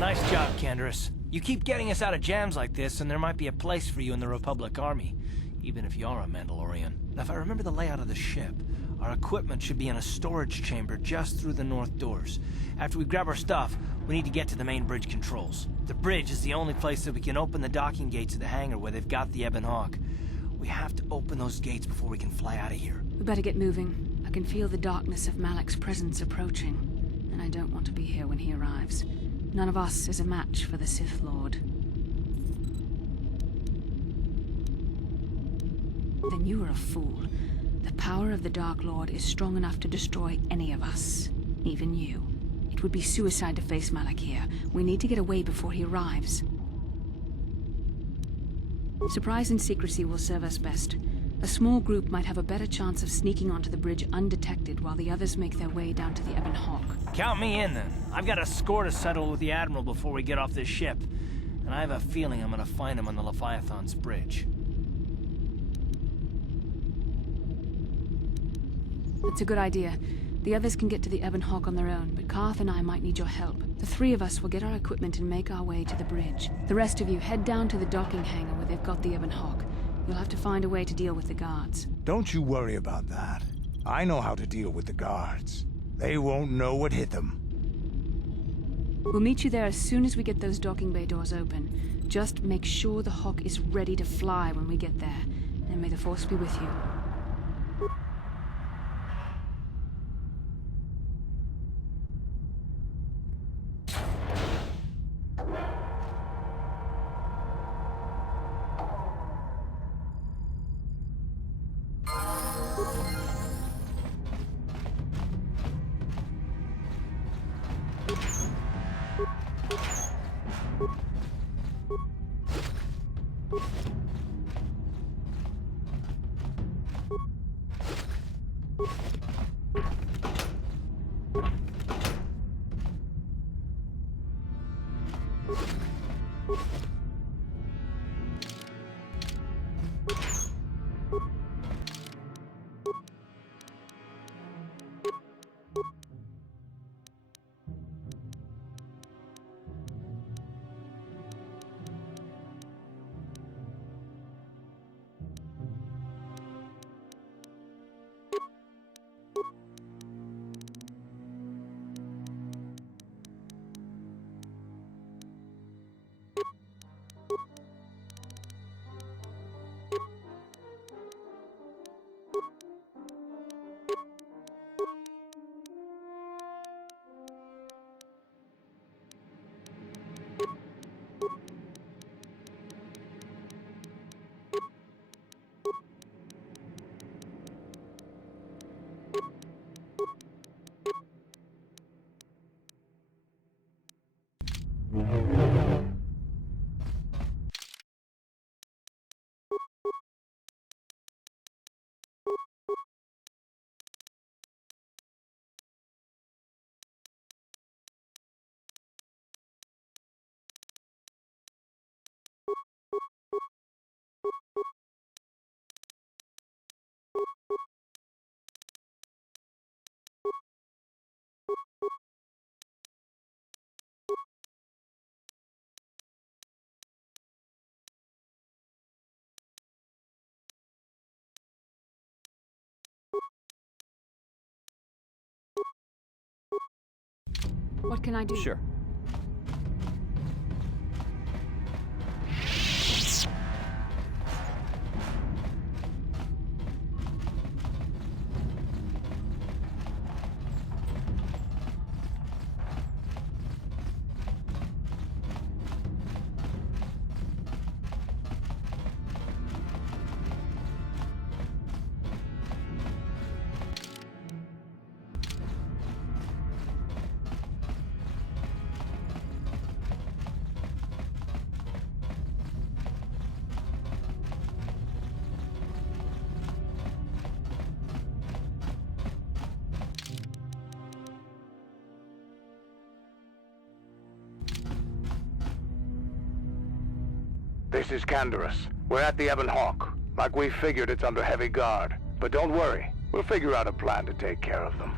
Nice job, Canderous. You keep getting us out of jams like this, and there might be a place for you in the Republic Army, even if you are a Mandalorian. Now, if I remember the layout of the ship, our equipment should be in a storage chamber just through the north doors. After we grab our stuff, we need to get to the main bridge controls. The bridge is the only place that we can open the docking gates of the hangar where they've got the Ebon Hawk. We have to open those gates before we can fly out of here. We better get moving. I can feel the darkness of Malik's presence approaching, and I don't want to be here when he arrives. None of us is a match for the Sith Lord. Then you are a fool. The power of the Dark Lord is strong enough to destroy any of us, even you. It would be suicide to face Malik here. We need to get away before he arrives. Surprise and secrecy will serve us best. A small group might have a better chance of sneaking onto the bridge undetected while the others make their way down to the Ebon Hawk. Count me in, then. I've got a score to settle with the Admiral before we get off this ship. And I have a feeling I'm gonna find him on the Leviathan's bridge. It's a good idea. The others can get to the Ebon Hawk on their own, but Karth and I might need your help. The three of us will get our equipment and make our way to the bridge. The rest of you head down to the docking hangar where they've got the Ebon Hawk. You'll have to find a way to deal with the guards. Don't you worry about that. I know how to deal with the guards. They won't know what hit them. We'll meet you there as soon as we get those docking bay doors open. Just make sure the Hawk is ready to fly when we get there. And may the Force be with you. What can I do? Sure. This is Canderous. We're at the Ebon Hawk. Like we figured, it's under heavy guard. But don't worry, we'll figure out a plan to take care of them.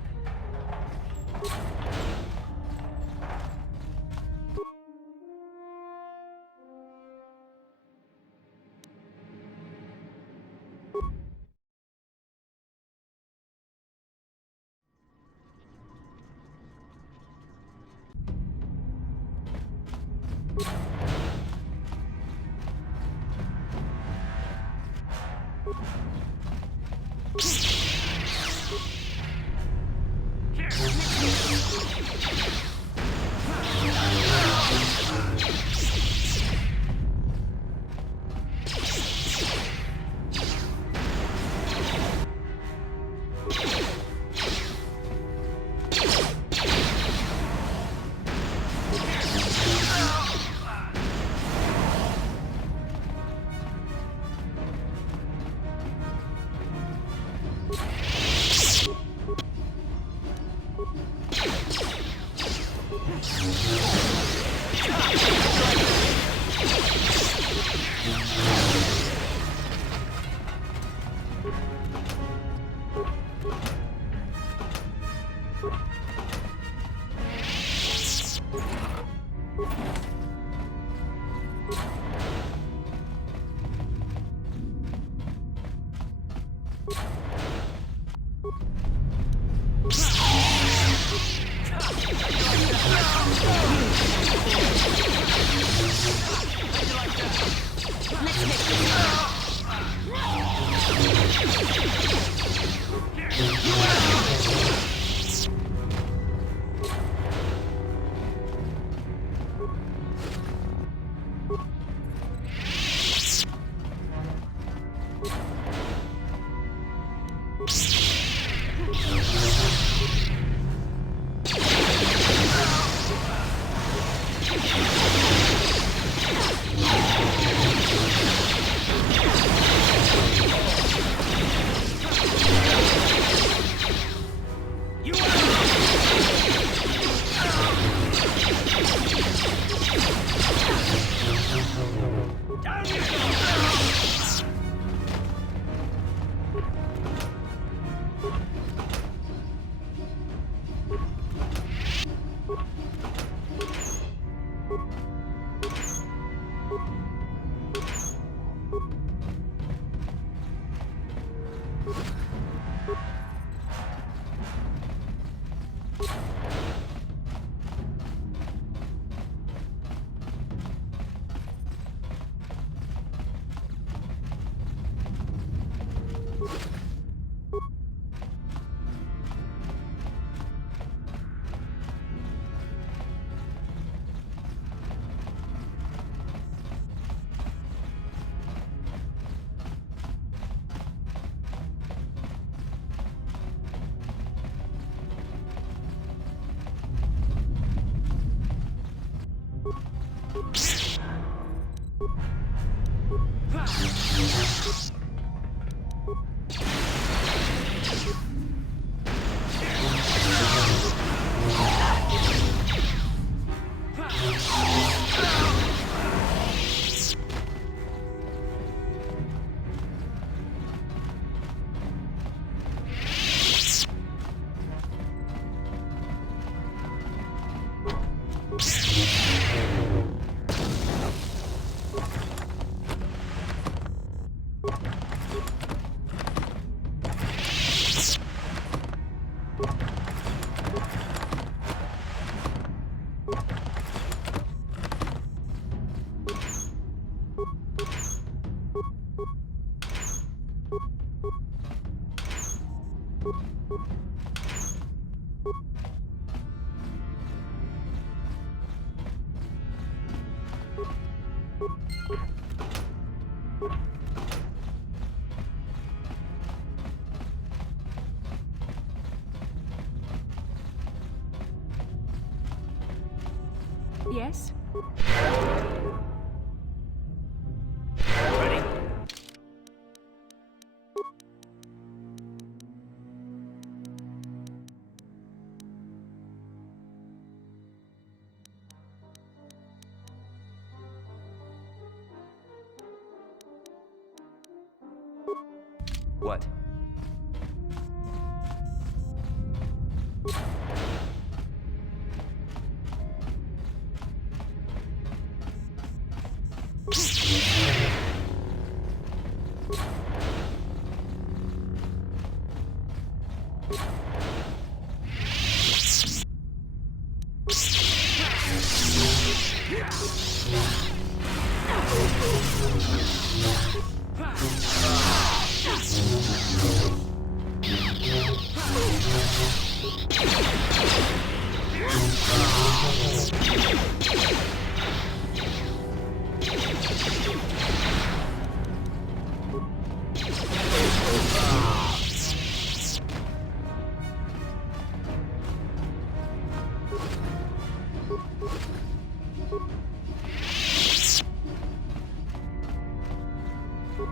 Yes? Ready? What? How'd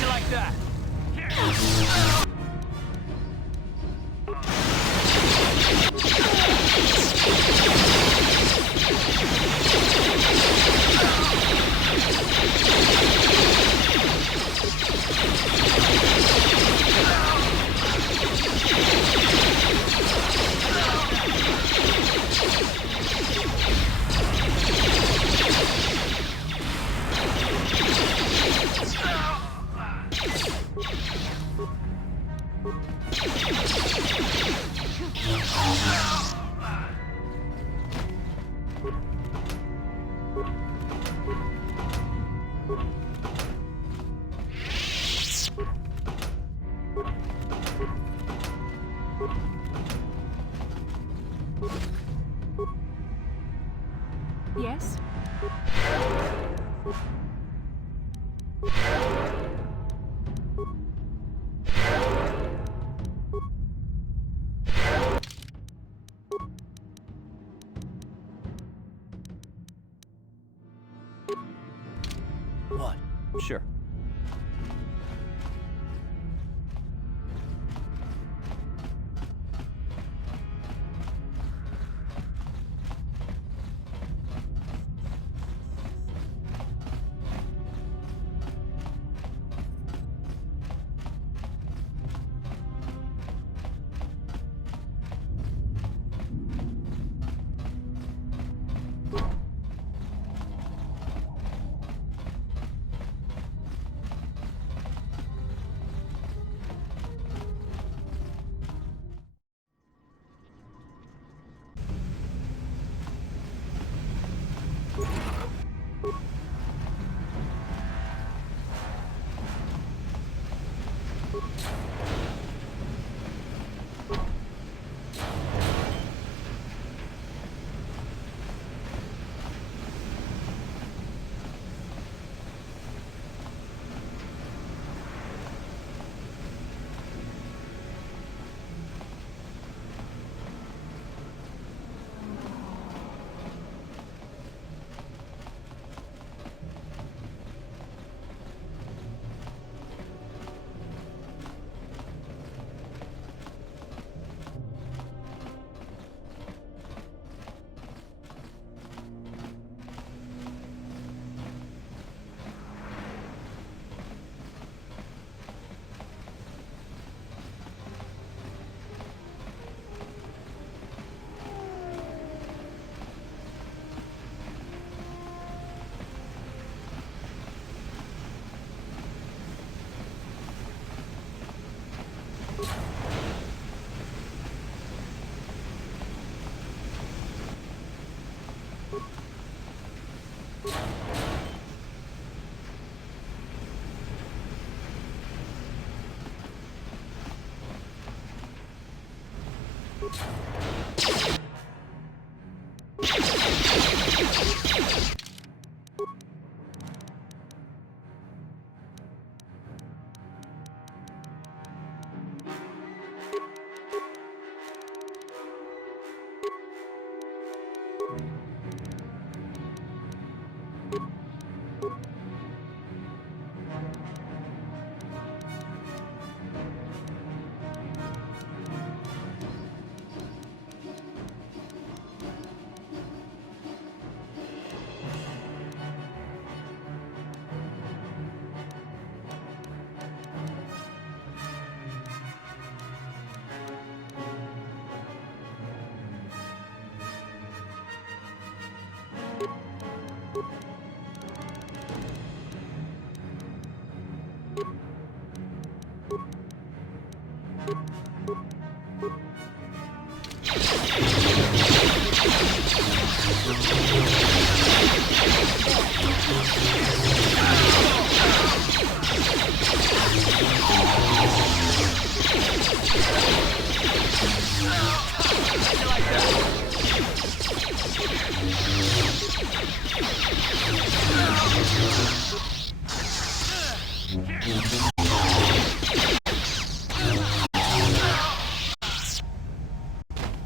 you like that? Yes?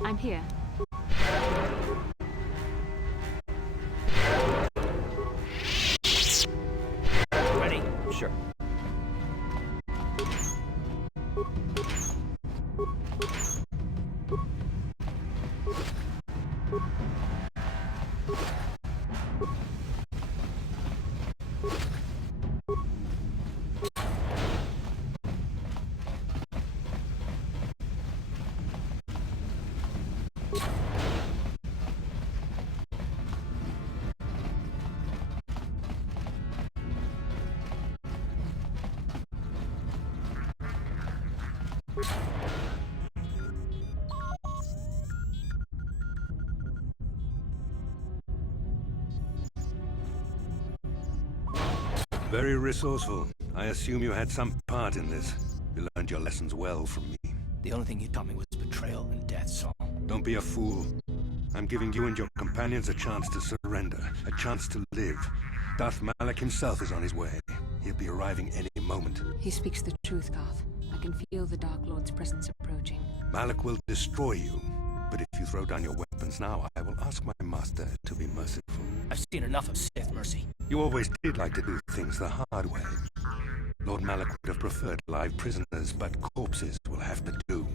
I'm here. Ready? Sure. Very resourceful. I assume you had some part in this. You learned your lessons well from me. The only thing you taught me was betrayal and death, Saul. Don't be a fool. I'm giving you and your companions a chance to surrender, a chance to live. Darth Malak himself is on his way. He'll be arriving any moment. He speaks the truth, Garth. I can feel the Dark Lord's presence approaching. Malak will destroy you. But if you throw down your weapons now, I will ask my master to be merciful. I've seen enough of Sith mercy. You always did like to do things the hard way. Lord Malak would have preferred live prisoners, but corpses will have to do.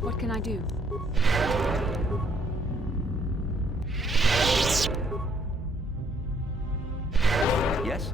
What can I do? Yes?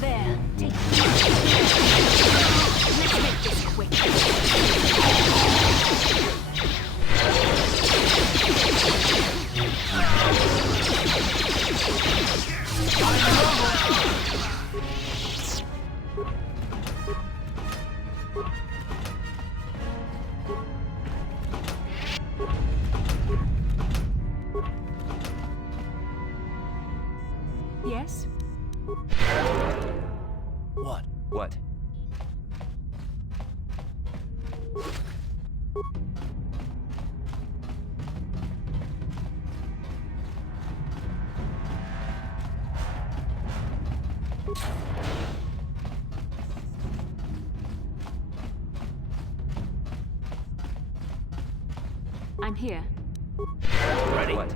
There. Take it. Let's make this quick. Yes? What? What? I'm here. Ready? What?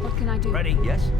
What can I do? Ready? Yes?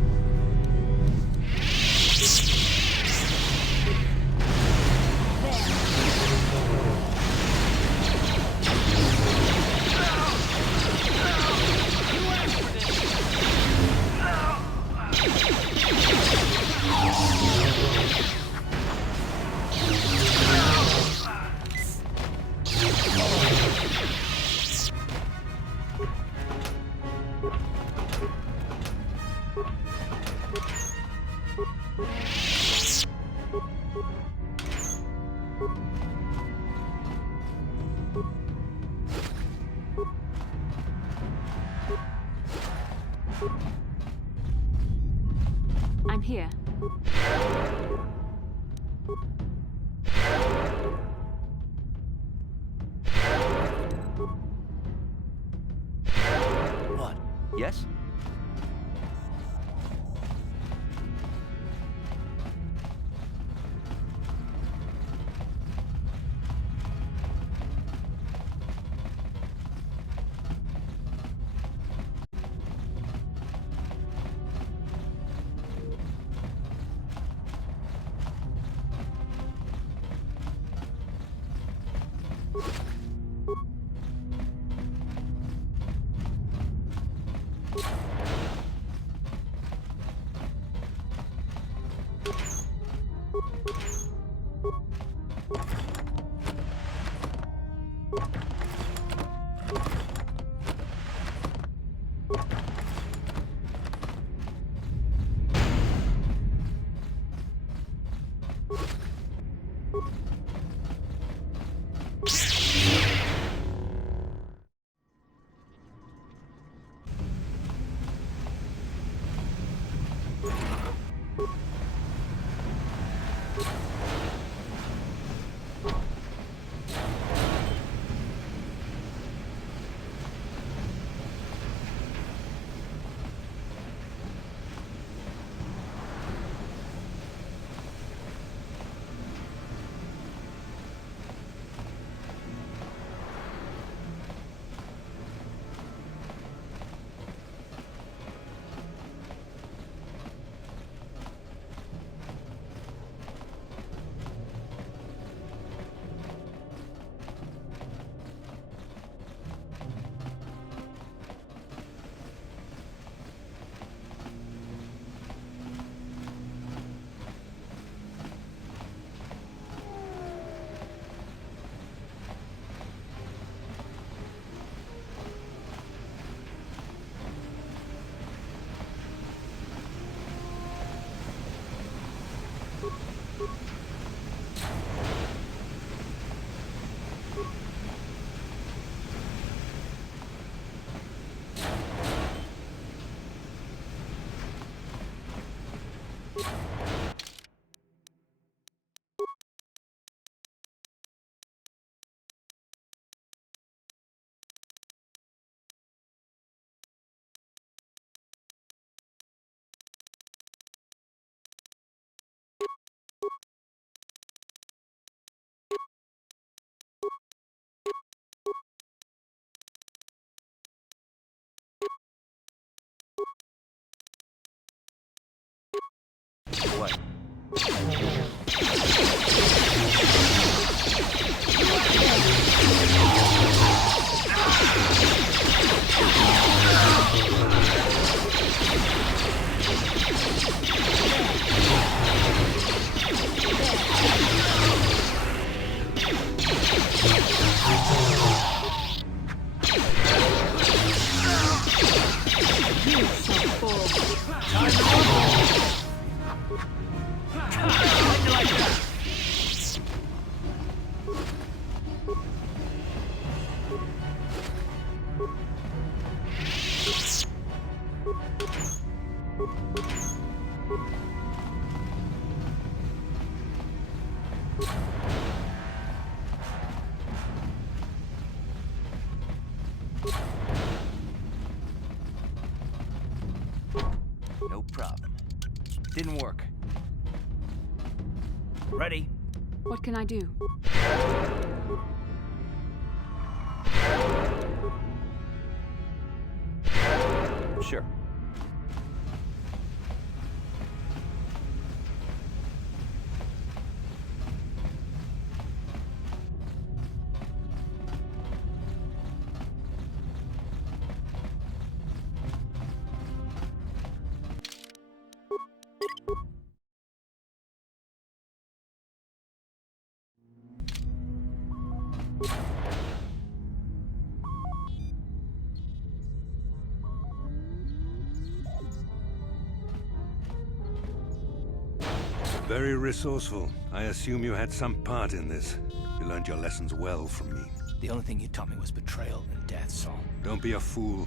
Here. What? Yes? What? No problem. Didn't work. Ready? What can I do? Sure. Very resourceful. I assume you had some part in this. You learned your lessons well from me. The only thing you taught me was betrayal and death, so... Don't be a fool.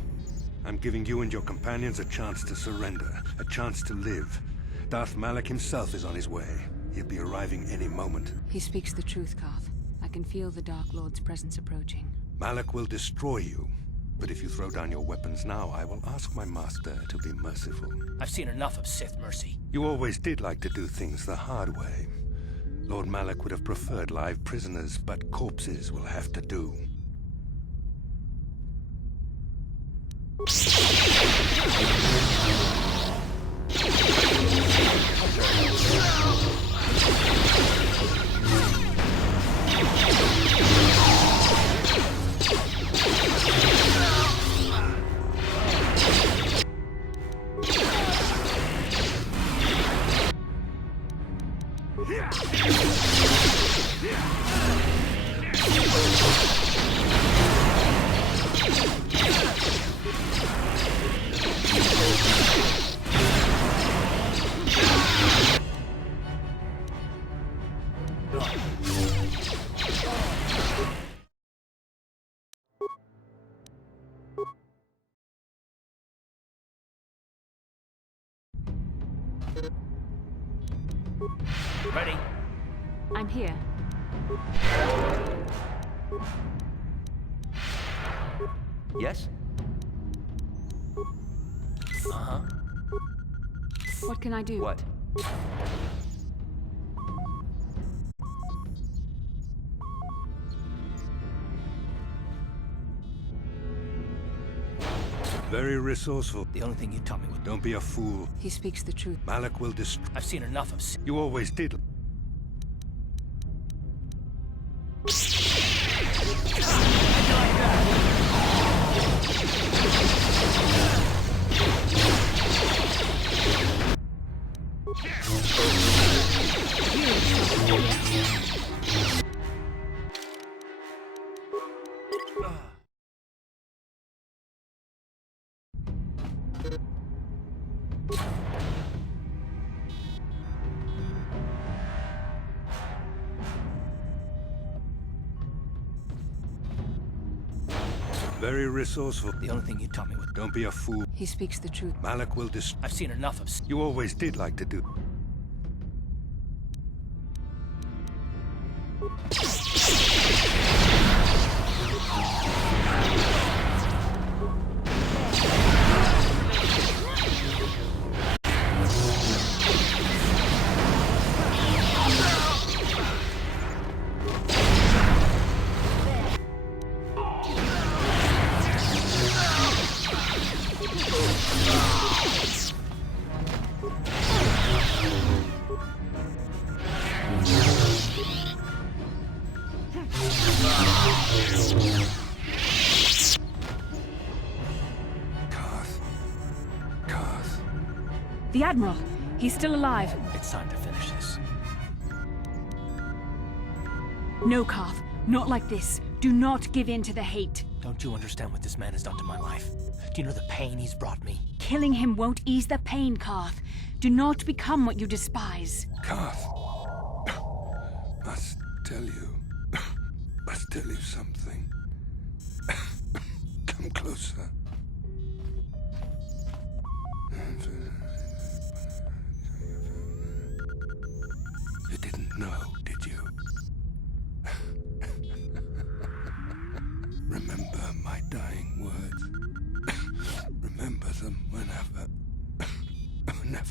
I'm giving you and your companions a chance to surrender, a chance to live. Darth Malak himself is on his way. He'll be arriving any moment. He speaks the truth, Karth. I can feel the Dark Lord's presence approaching. Malak will destroy you. But if you throw down your weapons now, I will ask my master to be merciful. I've seen enough of Sith mercy. You always did like to do things the hard way. Lord Malak would have preferred live prisoners, but corpses will have to do. Ready? I'm here. Yes? Uh-huh. What can I do? What? Very resourceful. The only thing you taught me was... Don't be a fool. He speaks the truth. Malak will destroy... I've seen enough of... You always did. Very resourceful. The only thing you taught me was... Don't be a fool. He speaks the truth. Malak will destroy... I've seen enough of... You always did like to do... The Admiral! He's still alive. It's time to finish this. No, Karth. Not like this. Do not give in to the hate. Don't you understand what this man has done to my life? Do you know the pain he's brought me? Killing him won't ease the pain, Karth. Do not become what you despise. Karth, must tell you something. Come closer. You didn't know, did you? Remember my dying words. Remember them whenever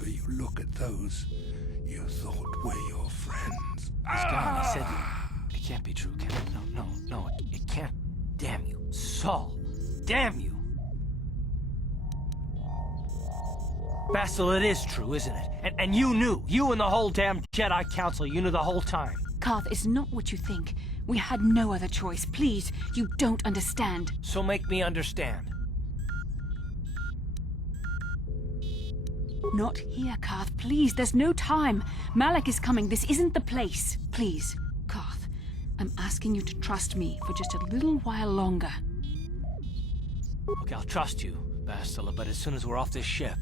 you look at those you thought were your friends. He's gone. He said it can't be true, can it? No, it can't. Damn you. Saul. Damn you. Basel, it is true, isn't it? And you knew. You and the whole damn Jedi Council, you knew the whole time. Karth, it's not what you think. We had no other choice. Please, you don't understand. So make me understand. Not here, Karth. Please, there's no time. Malak is coming. This isn't the place. Please, Karth, I'm asking you to trust me for just a little while longer. Okay, I'll trust you, Bastila, but as soon as we're off this ship,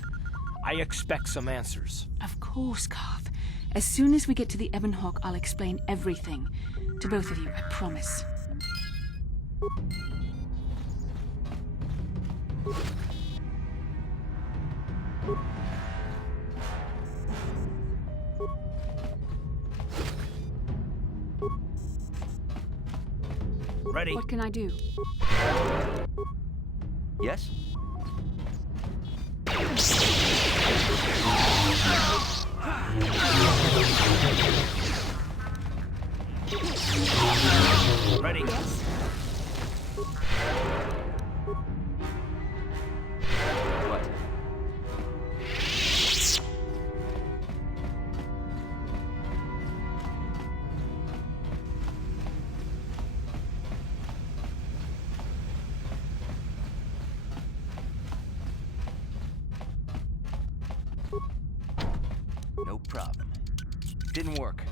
I expect some answers. Of course, Karth. As soon as we get to the Ebon Hawk, I'll explain everything. To both of you, I promise. Ready? What can I do? Yes? Ready? Yes. What? No problem. Didn't work.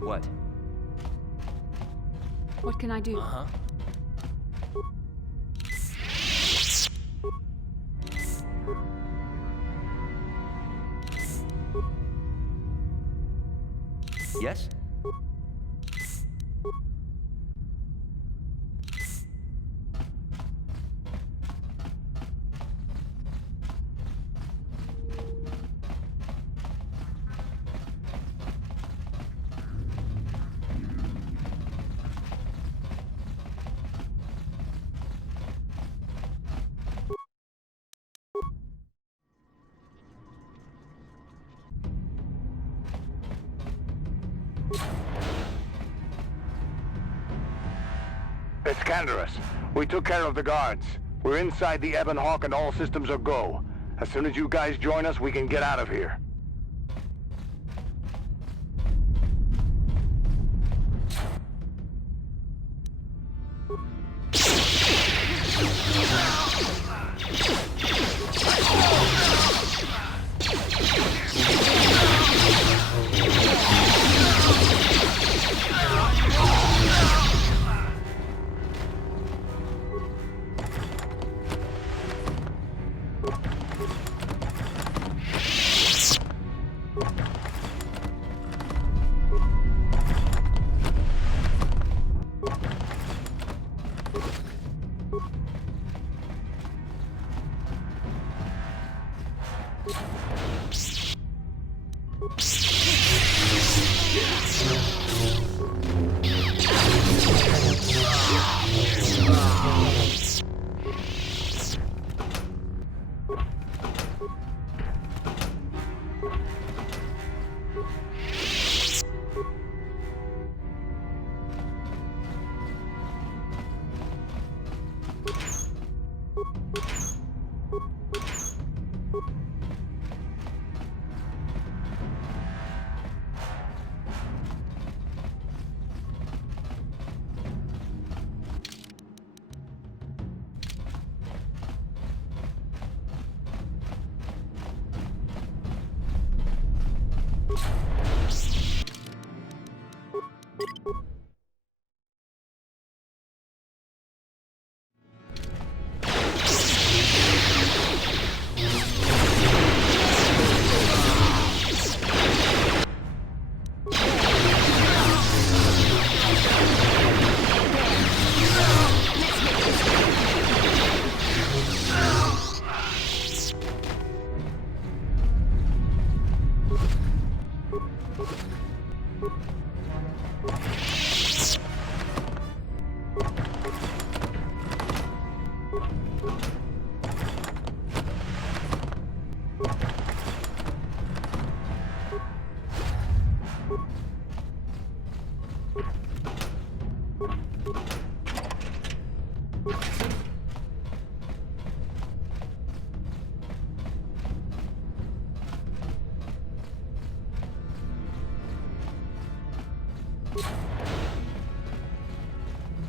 What? What can I do? Uh-huh. Yes? It's Canderous. We took care of the guards. We're inside the Ebon Hawk and all systems are go. As soon as you guys join us, we can get out of here.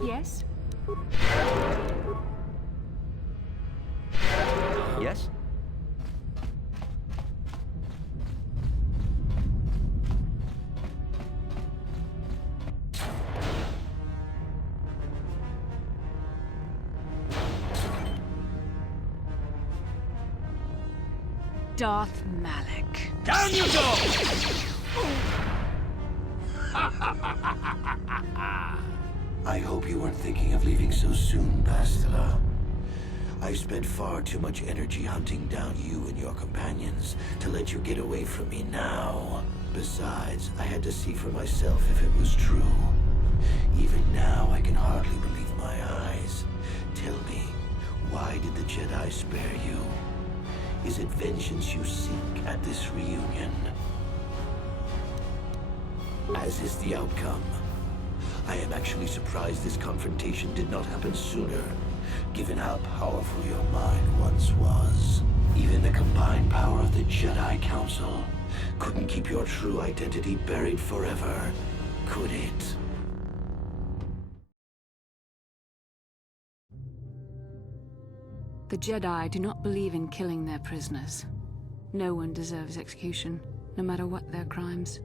Yes? Yes? Darth Malik. Down you go! I hope you weren't thinking of leaving so soon, Bastila. I've spent far too much energy hunting down you and your companions to let you get away from me now. Besides, I had to see for myself if it was true. Even now, I can hardly believe my eyes. Tell me, why did the Jedi spare you? Is it vengeance you seek at this reunion? As is the outcome. I am actually surprised this confrontation did not happen sooner, given how powerful your mind once was. Even the combined power of the Jedi Council couldn't keep your true identity buried forever, could it? The Jedi do not believe in killing their prisoners. No one deserves execution, no matter what their crimes.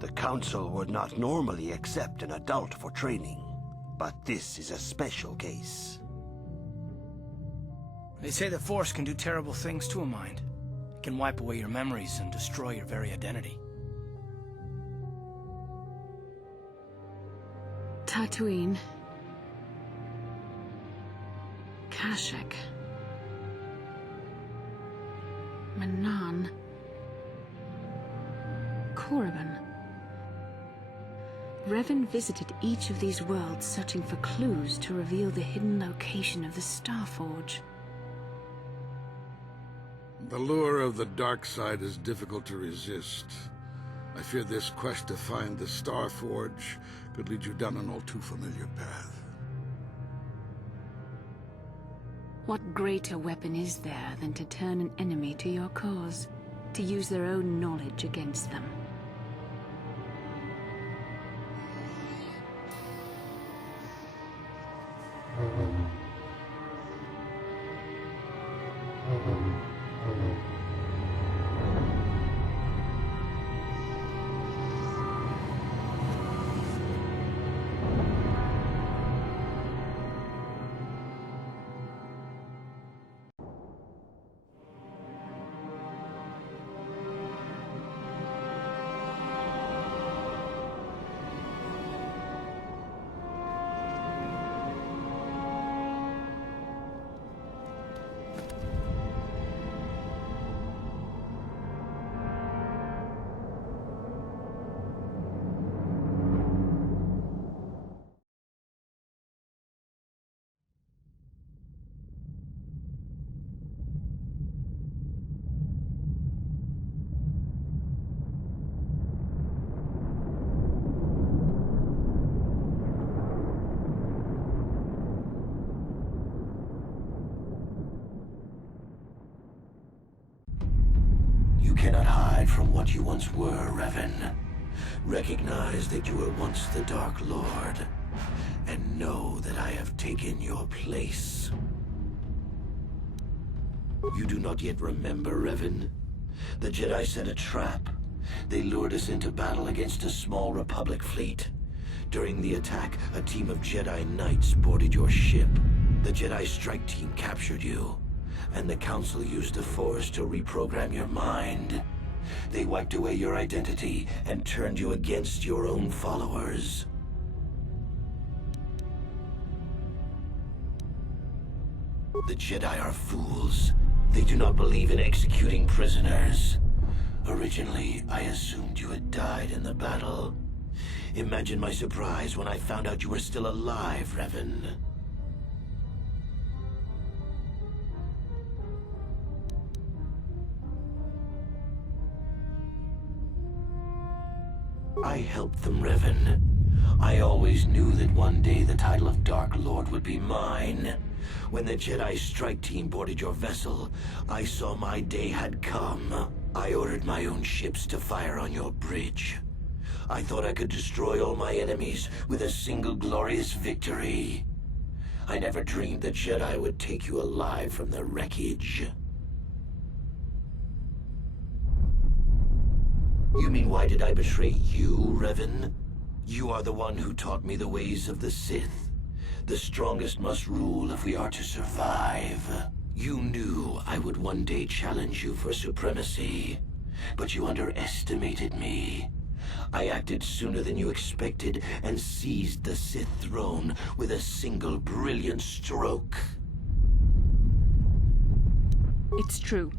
The Council would not normally accept an adult for training, but this is a special case. They say the Force can do terrible things to a mind. It can wipe away your memories and destroy your very identity. Tatooine. Kashyyyk. Manaan. Korriban. Revan visited each of these worlds searching for clues to reveal the hidden location of the Starforge. The lure of the dark side is difficult to resist. I fear this quest to find the Starforge could lead you down an all too familiar path. What greater weapon is there than to turn an enemy to your cause, to use their own knowledge against them? You cannot hide from what you once were, Revan. Recognize that you were once the Dark Lord, and know that I have taken your place. You do not yet remember, Revan? The Jedi set a trap. They lured us into battle against a small Republic fleet. During the attack, a team of Jedi Knights boarded your ship. The Jedi strike team captured you, and the Council used the Force to reprogram your mind. They wiped away your identity and turned you against your own followers. The Jedi are fools. They do not believe in executing prisoners. Originally, I assumed you had died in the battle. Imagine my surprise when I found out you were still alive, Revan. I helped them, Revan. I always knew that one day the title of Dark Lord would be mine. When the Jedi strike team boarded your vessel, I saw my day had come. I ordered my own ships to fire on your bridge. I thought I could destroy all my enemies with a single glorious victory. I never dreamed the Jedi would take you alive from the wreckage. You mean, why did I betray you, Revan? You are the one who taught me the ways of the Sith. The strongest must rule if we are to survive. You knew I would one day challenge you for supremacy, but you underestimated me. I acted sooner than you expected and seized the Sith throne with a single brilliant stroke. It's true.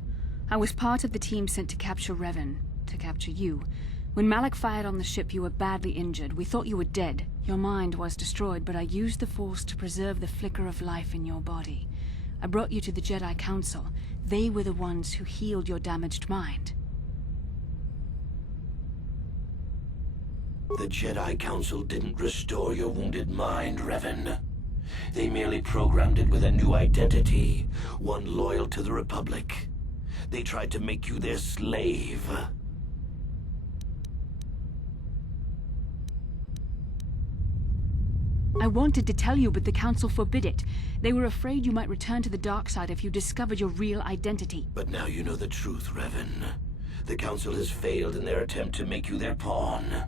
I was part of the team sent to capture Revan, to capture you. When Malak fired on the ship, you were badly injured. We thought you were dead. Your mind was destroyed, but I used the Force to preserve the flicker of life in your body. I brought you to the Jedi Council. They were the ones who healed your damaged mind. The Jedi Council didn't restore your wounded mind, Revan. They merely programmed it with a new identity, one loyal to the Republic. They tried to make you their slave. I wanted to tell you, but the Council forbid it. They were afraid you might return to the dark side if you discovered your real identity. But now you know the truth, Revan. The Council has failed in their attempt to make you their pawn.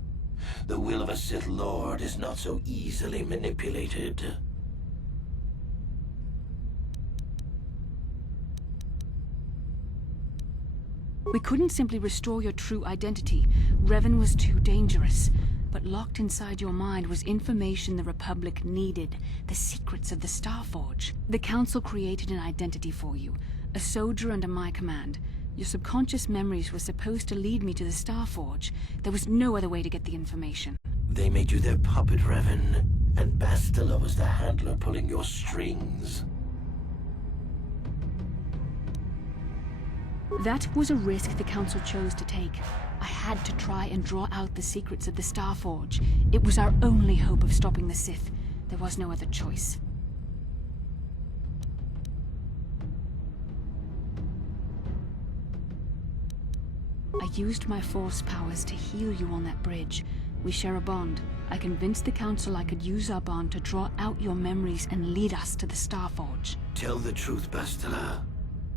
The will of a Sith Lord is not so easily manipulated. We couldn't simply restore your true identity. Revan was too dangerous. But locked inside your mind was information the Republic needed, the secrets of the Starforge. The Council created an identity for you, a soldier under my command. Your subconscious memories were supposed to lead me to the Starforge. There was no other way to get the information. They made you their puppet, Revan, and Bastila was the handler pulling your strings. That was a risk the Council chose to take. I had to try and draw out the secrets of the Starforge. It was our only hope of stopping the Sith. There was no other choice. I used my Force powers to heal you on that bridge. We share a bond. I convinced the Council I could use our bond to draw out your memories and lead us to the Starforge. Tell the truth, Bastila.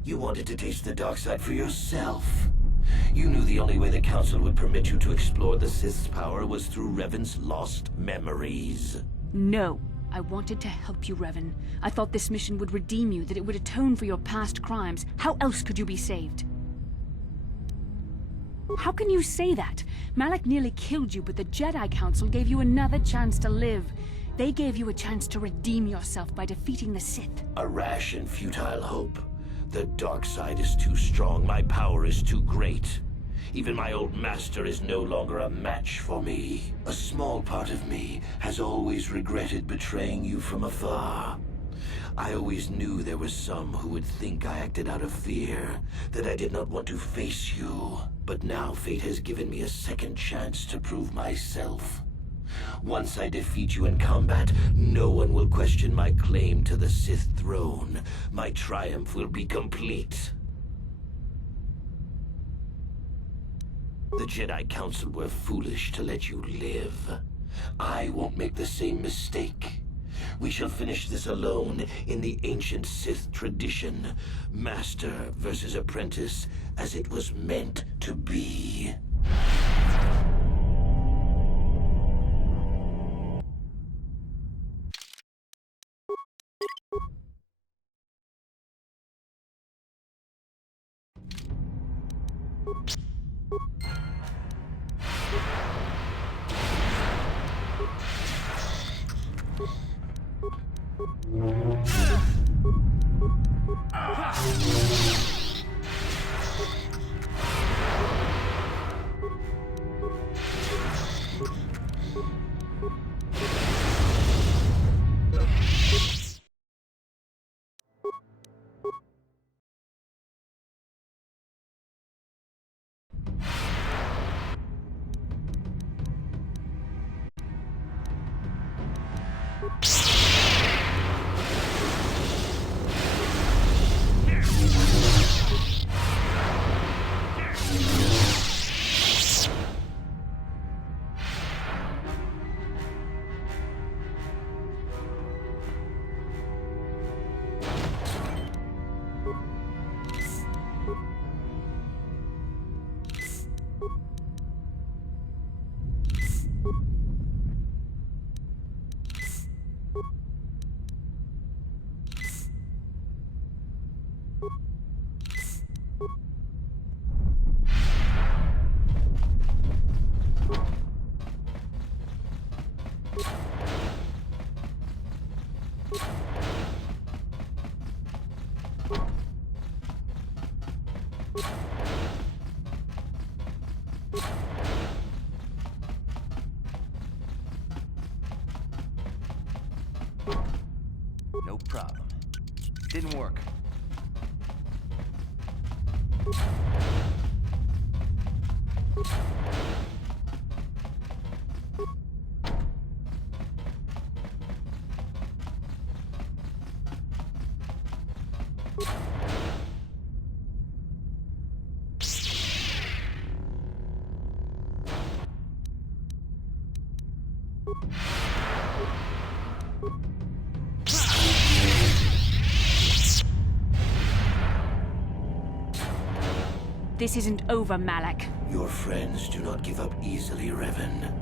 You wanted to taste the dark side for yourself. You knew the only way the Council would permit you to explore the Sith's power was through Revan's lost memories. No. I wanted to help you, Revan. I thought this mission would redeem you, that it would atone for your past crimes. How else could you be saved? How can you say that? Malak nearly killed you, but the Jedi Council gave you another chance to live. They gave you a chance to redeem yourself by defeating the Sith. A rash and futile hope. The dark side is too strong, my power is too great. Even my old master is no longer a match for me. A small part of me has always regretted betraying you from afar. I always knew there were some who would think I acted out of fear, that I did not want to face you. But now fate has given me a second chance to prove myself. Once I defeat you in combat, no one will question my claim to the Sith throne. My triumph will be complete. The Jedi Council were foolish to let you live. I won't make the same mistake. We shall finish this alone in the ancient Sith tradition. Master versus apprentice, as it was meant to be. No problem. Didn't work. This isn't over, Malak. Your friends do not give up easily, Revan.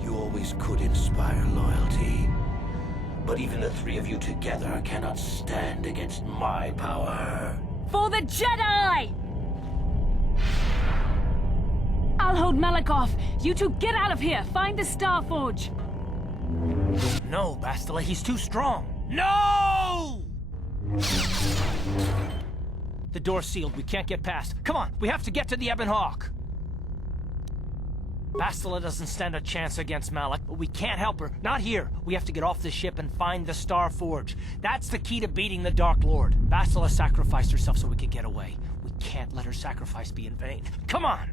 You always could inspire loyalty. But even the three of you together cannot stand against my power. For the Jedi! I'll hold Malak off. You two get out of here. Find the Star Forge. No, Bastila, he's too strong. No! The door's sealed. We can't get past. Come on, we have to get to the Ebon Hawk. Bastila doesn't stand a chance against Malak, but we can't help her. Not here. We have to get off the ship and find the Star Forge. That's the key to beating the Dark Lord. Bastila sacrificed herself so we could get away. We can't let her sacrifice be in vain. Come on!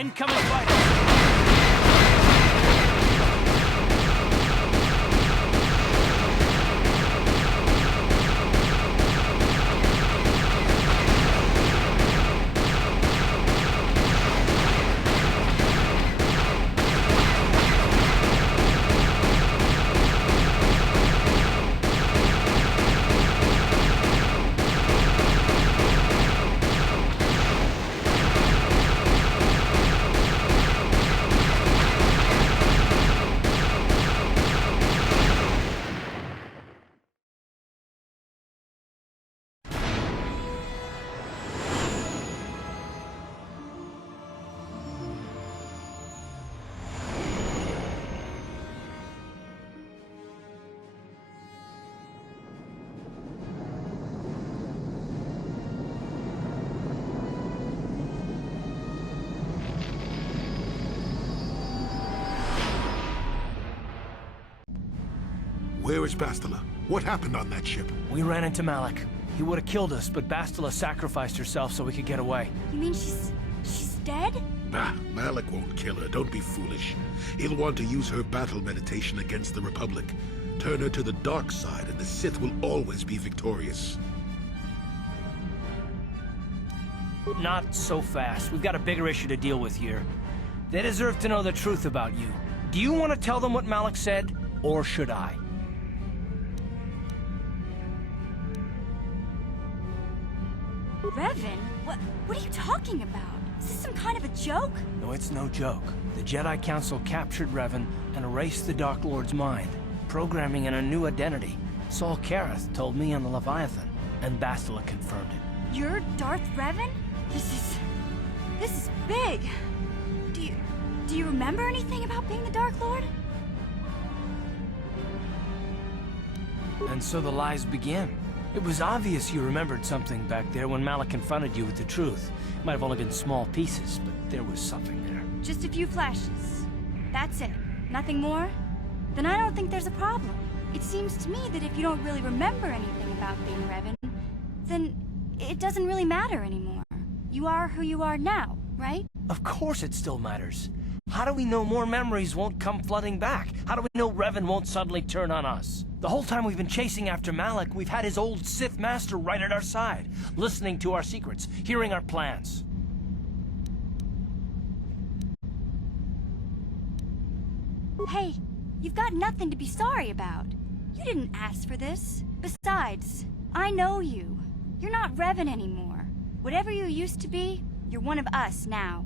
Incoming fighters! Where is Bastila? What happened on that ship? We ran into Malik. He would have killed us, but Bastila sacrificed herself so we could get away. You mean she's dead? Bah, Malik won't kill her. Don't be foolish. He'll want to use her battle meditation against the Republic. Turn her to the dark side, and the Sith will always be victorious. Not so fast. We've got a bigger issue to deal with here. They deserve to know the truth about you. Do you want to tell them what Malik said, or should I? Revan? What are you talking about? Is this some kind of a joke? No, it's no joke. The Jedi Council captured Revan and erased the Dark Lord's mind, programming in a new identity. Saul Kareth told me on the Leviathan, and Bastila confirmed it. You're Darth Revan? This is big. Do you remember anything about being the Dark Lord? And so the lies began. It was obvious you remembered something back there when Malik confronted you with the truth. It might have only been small pieces, but there was something there. Just a few flashes. That's it. Nothing more? Then I don't think there's a problem. It seems to me that if you don't really remember anything about being Revan, then it doesn't really matter anymore. You are who you are now, right? Of course it still matters. How do we know more memories won't come flooding back? How do we know Revan won't suddenly turn on us? The whole time we've been chasing after Malik, we've had his old Sith Master right at our side, listening to our secrets, hearing our plans. Hey, you've got nothing to be sorry about. You didn't ask for this. Besides, I know you. You're not Revan anymore. Whatever you used to be, you're one of us now.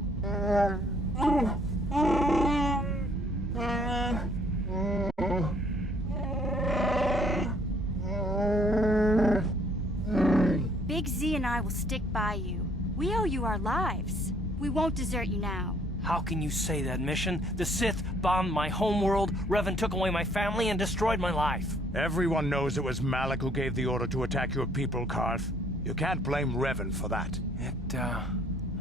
Big Z and I will stick by you. We owe you our lives. We won't desert you now. How can you say that, Mission? The Sith bombed my homeworld, Revan took away my family, and destroyed my life. Everyone knows it was Malik who gave the order to attack your people, Karth. You can't blame Revan for that. It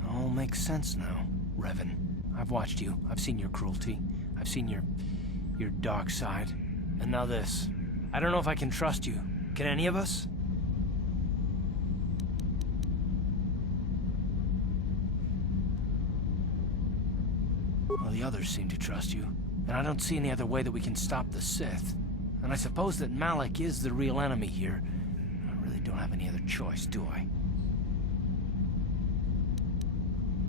all makes sense now, Revan. I've watched you. I've seen your cruelty. I've seen your dark side. And now this. I don't know if I can trust you. Can any of us? Well, the others seem to trust you. And I don't see any other way that we can stop the Sith. And I suppose that Malik is the real enemy here. I really don't have any other choice, do I?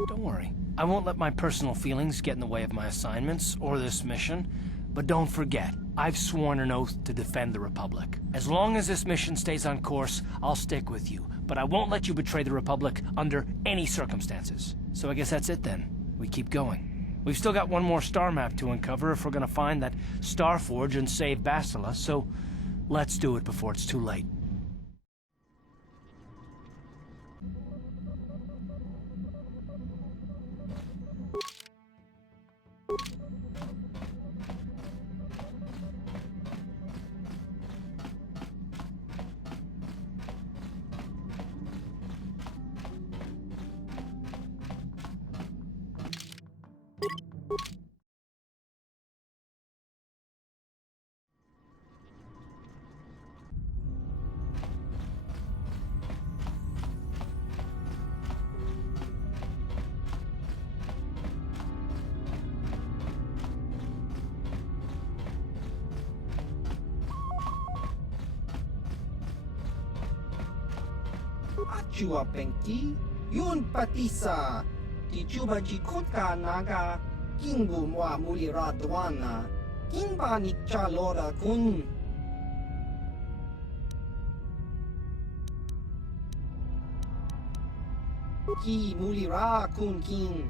Don't worry. I won't let my personal feelings get in the way of my assignments or this mission. But don't forget, I've sworn an oath to defend the Republic. As long as this mission stays on course, I'll stick with you. But I won't let you betray the Republic under any circumstances. So I guess that's it then. We keep going. We've still got one more star map to uncover if we're gonna find that Star Forge and save Bastila, so let's do it before it's too late. Achua Penki, Yun Patisa, Tichuba Jikutka Naga, Kingu Mwa Muliradwana, Kimba Nikchalora Kun. Ki Mulira Kun Kin,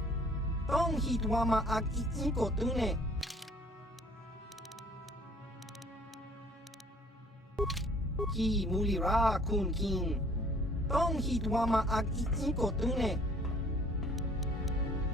Tong Hitwama Ag Inkotune. Ki Mulira Kun Kin, Tong Hitwama Ag Inkotune.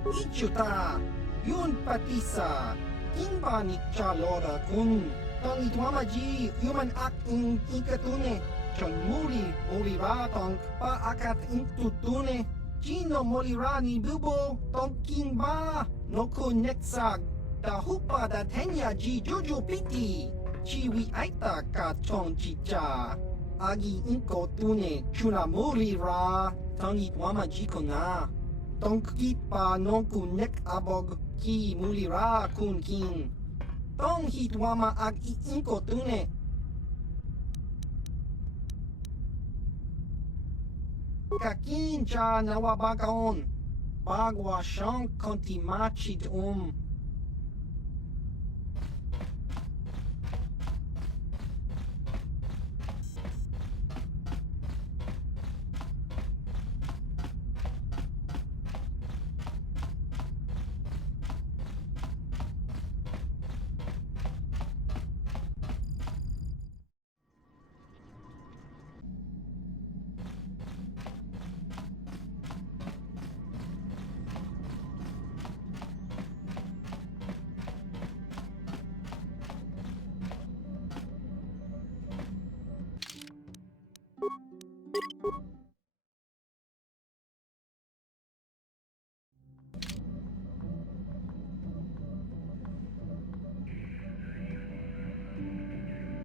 Ichuta, Yun Patisa, Kimba Nikchalora Kun, Tong Hitwama Ji, Human Ak Inkatune, Chon Mulira Tong Pa Akat Inkutune, Chino Molirani Bubo, Tong Kimba, Noku Netsag, Da Hupa Da Tenya Ji Jojo Piti. Chiwi aita ka chong chicha. Agi inko tune chuna muri ra. Tangi wama jiko na. Tong kipa nonku nek abog ki muli ra kun kin. Tong hit wama agi inko tune. Kakin cha nawabagaon. Bagwa shang konti machit